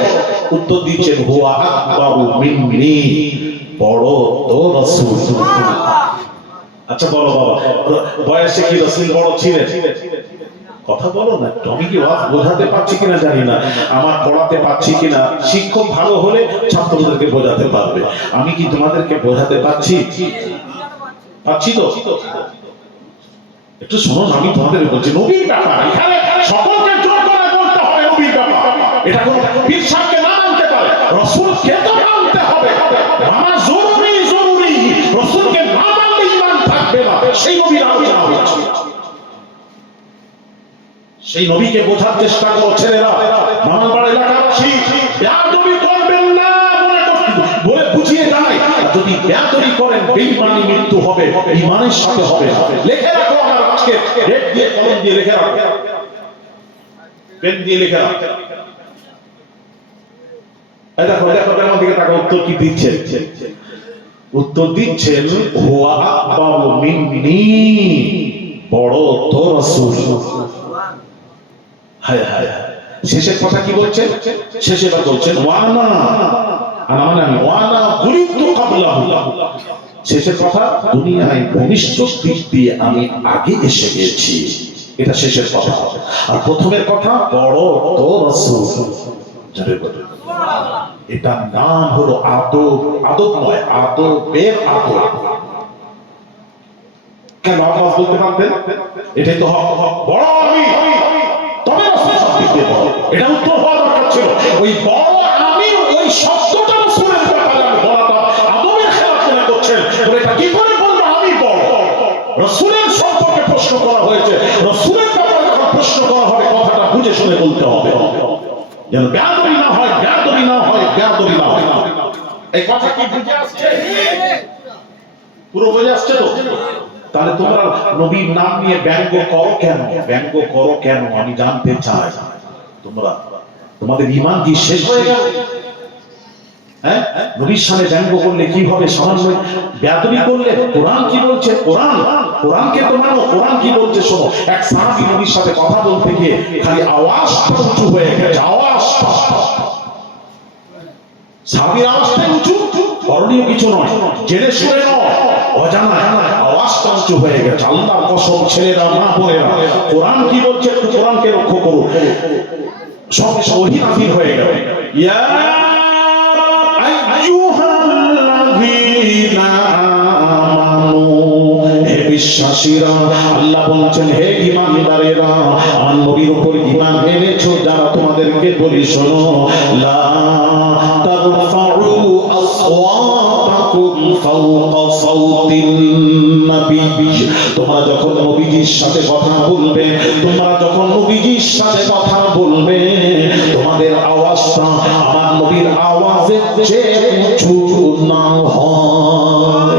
উত্তর দিচ্ছেন হুয়া আকবারু মিন্নি, বড় তো রাসূল। আচ্ছা বলো বাবা, বয়সে কি রাসূল বড় ছিলেন? কথা বলো না, আমি কি ওয়াজ বোঝাতে পারছি কিনা জানি না, আমার পড়াতে পারছি কিনা। শিক্ষক ভালো হলে ছাত্রদেরকে বোঝাতে পারবে, আমি কি তোমাদেরকে বোঝাতে পারছি? পাচ্ছি তো? একটু শোনো, আমি তোমাদের বলছি নবীর ব্যাপার, এখানে সকলকে জোর করে বলতে হবে নবীর ব্যাপার। এটা কোন পীর সাহেবকে না মানতে পারে, রাসূলকে তো মানতে হবে, মানা জরুরি। রাসূলকে না মানলে ঈমান থাকবে না, সেই নবীর আলোচনা হচ্ছে। সেই নবীকে বোঝার চেষ্টা করো ছেলেরা, মানবার এলাকাবাসী, বেয়াদবি করবেন না বলে বুঝিয়ে যায়। যদি বেয়াদবি করেন, বেঈমানি মৃত্যু হবে, ঈমানের সাথে হবে না। লিখে রাখো, আমার আজকে রেড দিয়ে কলম দিয়ে লিখে রাখো, পেন দিয়ে লিখে রাখো। এই দেখো কেমন দিকে তাকে উত্তর কি দিচ্ছেন। উত্তর দিচ্ছেন হুয়া আকবারু মিন্নি, বড় তো রাসূল। হায় হায়, শেষের কথা কি বলছেন? শেষে বলছেন ওয়ানা গুরিতু ক্বাবলাহু। শেষের কথা, দুনিয়ায় ভবিষ্যৎ দিক দিয়ে আমি আগে এসে গেছি, এটা শেষের কথা। আর প্রথমের কথা, বড় তো রাসূল। জোরে বলে এটা নাম হলো আদব নয়, আদবের আদব। কেন আব্বাস বলতে পারতেন, এটাই তো বড় আমি, তবে রাসূল সব দিক দিয়ে বড়, এটা উত্তর হওয়া দরকার ছিল। ওই বড় আমি, ওই শব্দটা রাসূলের ব্যাপারে বলাটা আদবের খেলাফ মনে করছেন, এটা কি করে বলবো আমি বড়? রাসূলের সম্পর্কে প্রশ্ন করা হয়েছে, রাসূলের ব্যাপারে যখন প্রশ্ন করা হবে, কথাটা বুঝে শুনে বলতে হবে, যেন বেয়াদবি না হয়। এই কথা কি বুঝে আসছে? পুরো বুঝে আসছে তো? তাহলে তোমরা নবীর নাম নিয়ে ব্যঙ্গ করো কেন? আমি জানতে চাই, তোমাদের ঈমান কি শেষ হয়ে গেল? হ্যাঁ, নবীর সামনে ব্যঙ্গ করলে কি হবে? সামান্য বেয়াদবি করলে কোরআন কি বলছে? কোরআনকে তো মানো, কোরআন কি বলছে শোনো। এক সাহাবী নবীর সাথে কথা বলতে গিয়ে খালি আওয়াজটা উঁচু হয়ে গেছে, আওয়াজটা, সাহাবীর আওয়াজটাই উঁচু, করণীয় কিছু নয়, জেনে শুনে নয়, অজানা আওয়াজটা উঁচু হয়ে গেছে। আল্লাহর কসম ছেলেরা, মা বোনেরা, কোরআন কি বলছে একটু কোরআনকে লক্ষ্য করো। সব ওহী নাযিল হয়ে গেল, ইয়া আইয়ুহাল্লাযীনা আমানু, হে বিশ্বাসীরা, আল্লাহ বলছেন হে ঈমানদারেরা, আমার নবীর উপর ঈমান এনেছো যারা, তোমাদেরকে বলি শোনো, লা তারফাউ আসওয়াতাকুম ফাওকা সাওতিন নবী। তোমরা যখন নবীজির সাথে কথা বলবে, তোমাদের আওয়াজটা আমার নবীর আওয়াজের চেয়ে উঁচু না হয়।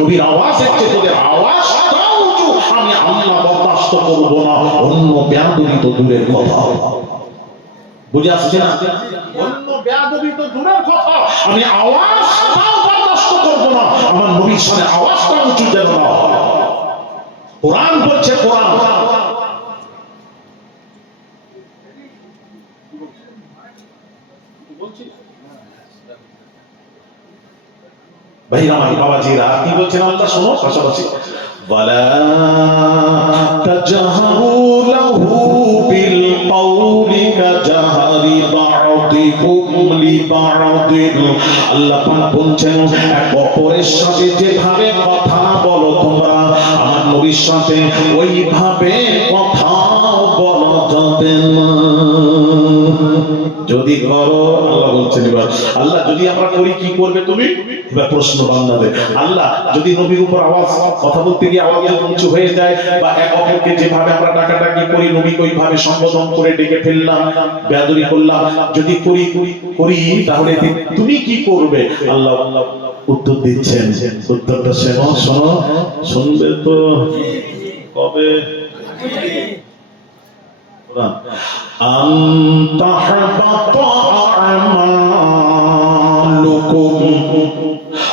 নবীর আওয়াজের চেয়ে তোদের আওয়াজটা উঁচু, আমি আল্লাহ বরদাস্ত করব না। অন্য বেয়াদবি তো দূরের কথা, বুঝে আসছে না? অন্য বেয়াদবি তো দূরের কথা, আমি আওয়াজটাও বরদাস্ত করব না, আমার নবীর সামনে আওয়াজটা উঁচু যেন না হয়। কোরআন বলছে, কোরআন ভাইরা আমার বাবাজিরা কি বলছেন আল্লাহ শোনো পাশাপাশি, ওয়ালা তাজহারু লাহু বিল কওলি কাজাহারি বা'দিকুম লিবা'দিন। আল্লাহ পাক বলছেন এক অপরের সাথে যেভাবে কথা বলো তোমরা আমার নবীর সাথে ওইভাবে কথা বলা যাবে না। যদি করো, আল্লাহ বলছেন এবার আল্লাহ যদি আমরা করি কি করবে তুমি? এবার প্রশ্ন বান্দাদের, আল্লাহ যদি নবীর উপর আওয়াজ, কথা বলতে গিয়ে আওয়াজ উঁচু হয়ে যায়, বা এক অপরকে যেভাবে আমরা ডাকাডাকি করি নবীকে ওইভাবে সম্বোধন করে ডেকে ফেললাম, বেয়াদবি করলাম, যদি করি তাহলে তুমি কি করবে? আল্লাহ উত্তর দিচ্ছেন, উত্তরটা শোনো, শুনবে তো কবে? আনতাহবাতা আমালুকুম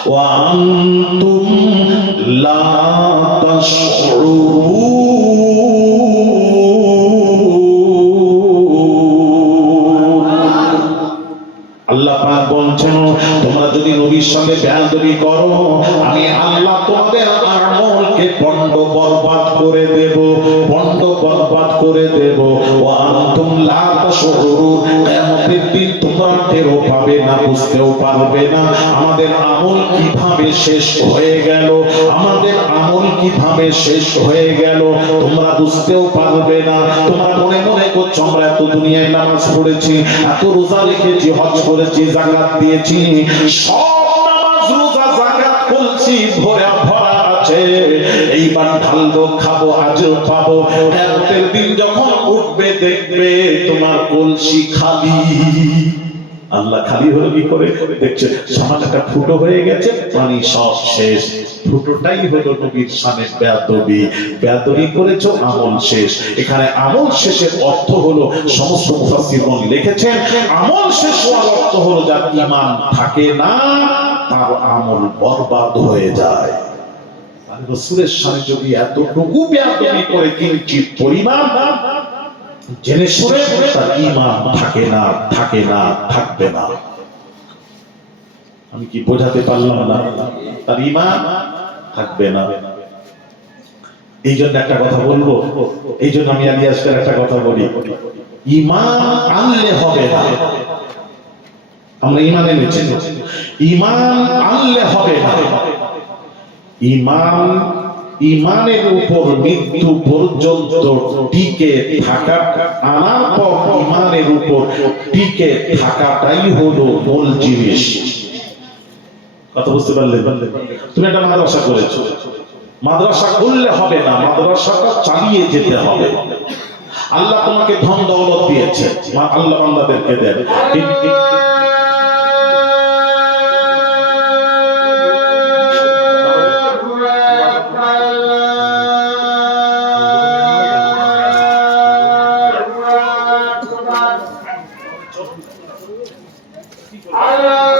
ওয়া আনতুম লা তাশউরুন। আল্লাহ পাক বলছেন তোমরা যদি নবীর সঙ্গে বেয়াদবি করো আমি আল্লাহ তোমাদের আমলকে পণ্ড বরবাদ করে দেব, পণ্ড বরবাদ করে দেব। ওয়া আনতুম লা তাশউরুন, কিয়ামতের দিন তোমরা টেরও পাবে না, বুঝতেও পারবে না আমাদের আমল কিভাবে শেষ হয়ে গেল, আমাদের আমল কিভাবে শেষ হয়ে গেল তোমরা বুঝতেও পারবে না। তোমরা মনে মনে করছো আমরা এত দুনিয়ায় নামাজ পড়েছি, এত রোজা রেখেছি, হজ করেছি, যাকাত দিয়েছি, সব নামাজ রোজা যাকাত করছি, ভরা ভরা আছে, এইবার ঢালবো, খাবো, আজও পাবো। কিয়ামতের দিন যখন উঠবে দেখবে তোমার কলসি খালি। আল্লাহ খালি হলো কি করে? দেখছে সামান্য একটা ফুটো হয়ে গেছে, পানি সব শেষ। ফুটোটাই হলো নবীর শানে বেয়াদবি, বেয়াদবি করেছো, আমল শেষ। এখানে আমল শেষের অর্থ হলো সমস্ত মুফাসসিরগণ লিখেছেন আমল শেষ হওয়ার অর্থ হলো যার ঈমান থাকে না তার আমল বরবাদ হয়ে যায়। রাসূলের শানে যদি এতটুকু বেয়াদবি করে কিঞ্চিত পরিমাণ জেনে শুনে তার ঈমান থাকে না, থাকবে না। আমি কি বোঝাতে পারলাম না? তার ঈমান থাকবে না। এই জন্য একটা কথা বলবো, এই জন্য আমি আলিয়াসের একটা কথা বলি, ঈমান আনলে হবে না। আমরা ঈমান এনেছি, ঈমান আনলে হবে না। ঈমানের উপর মৃত্যু পর্যন্ত টিকে থাকা, আনার পর ঈমানের উপর টিকে থাকাটাই হলো মূল জিনিস। কথা বুঝতে পারলে? তুমি একটা মাদ্রাসা করেছো, মাদ্রাসা করলে হবে না, মাদ্রাসাটা চালিয়ে যেতে হবে। আল্লাহ তোমাকে ধন দৌলত দিয়েছে, আল্লাহ বান্দাদেরকে দেন, Allah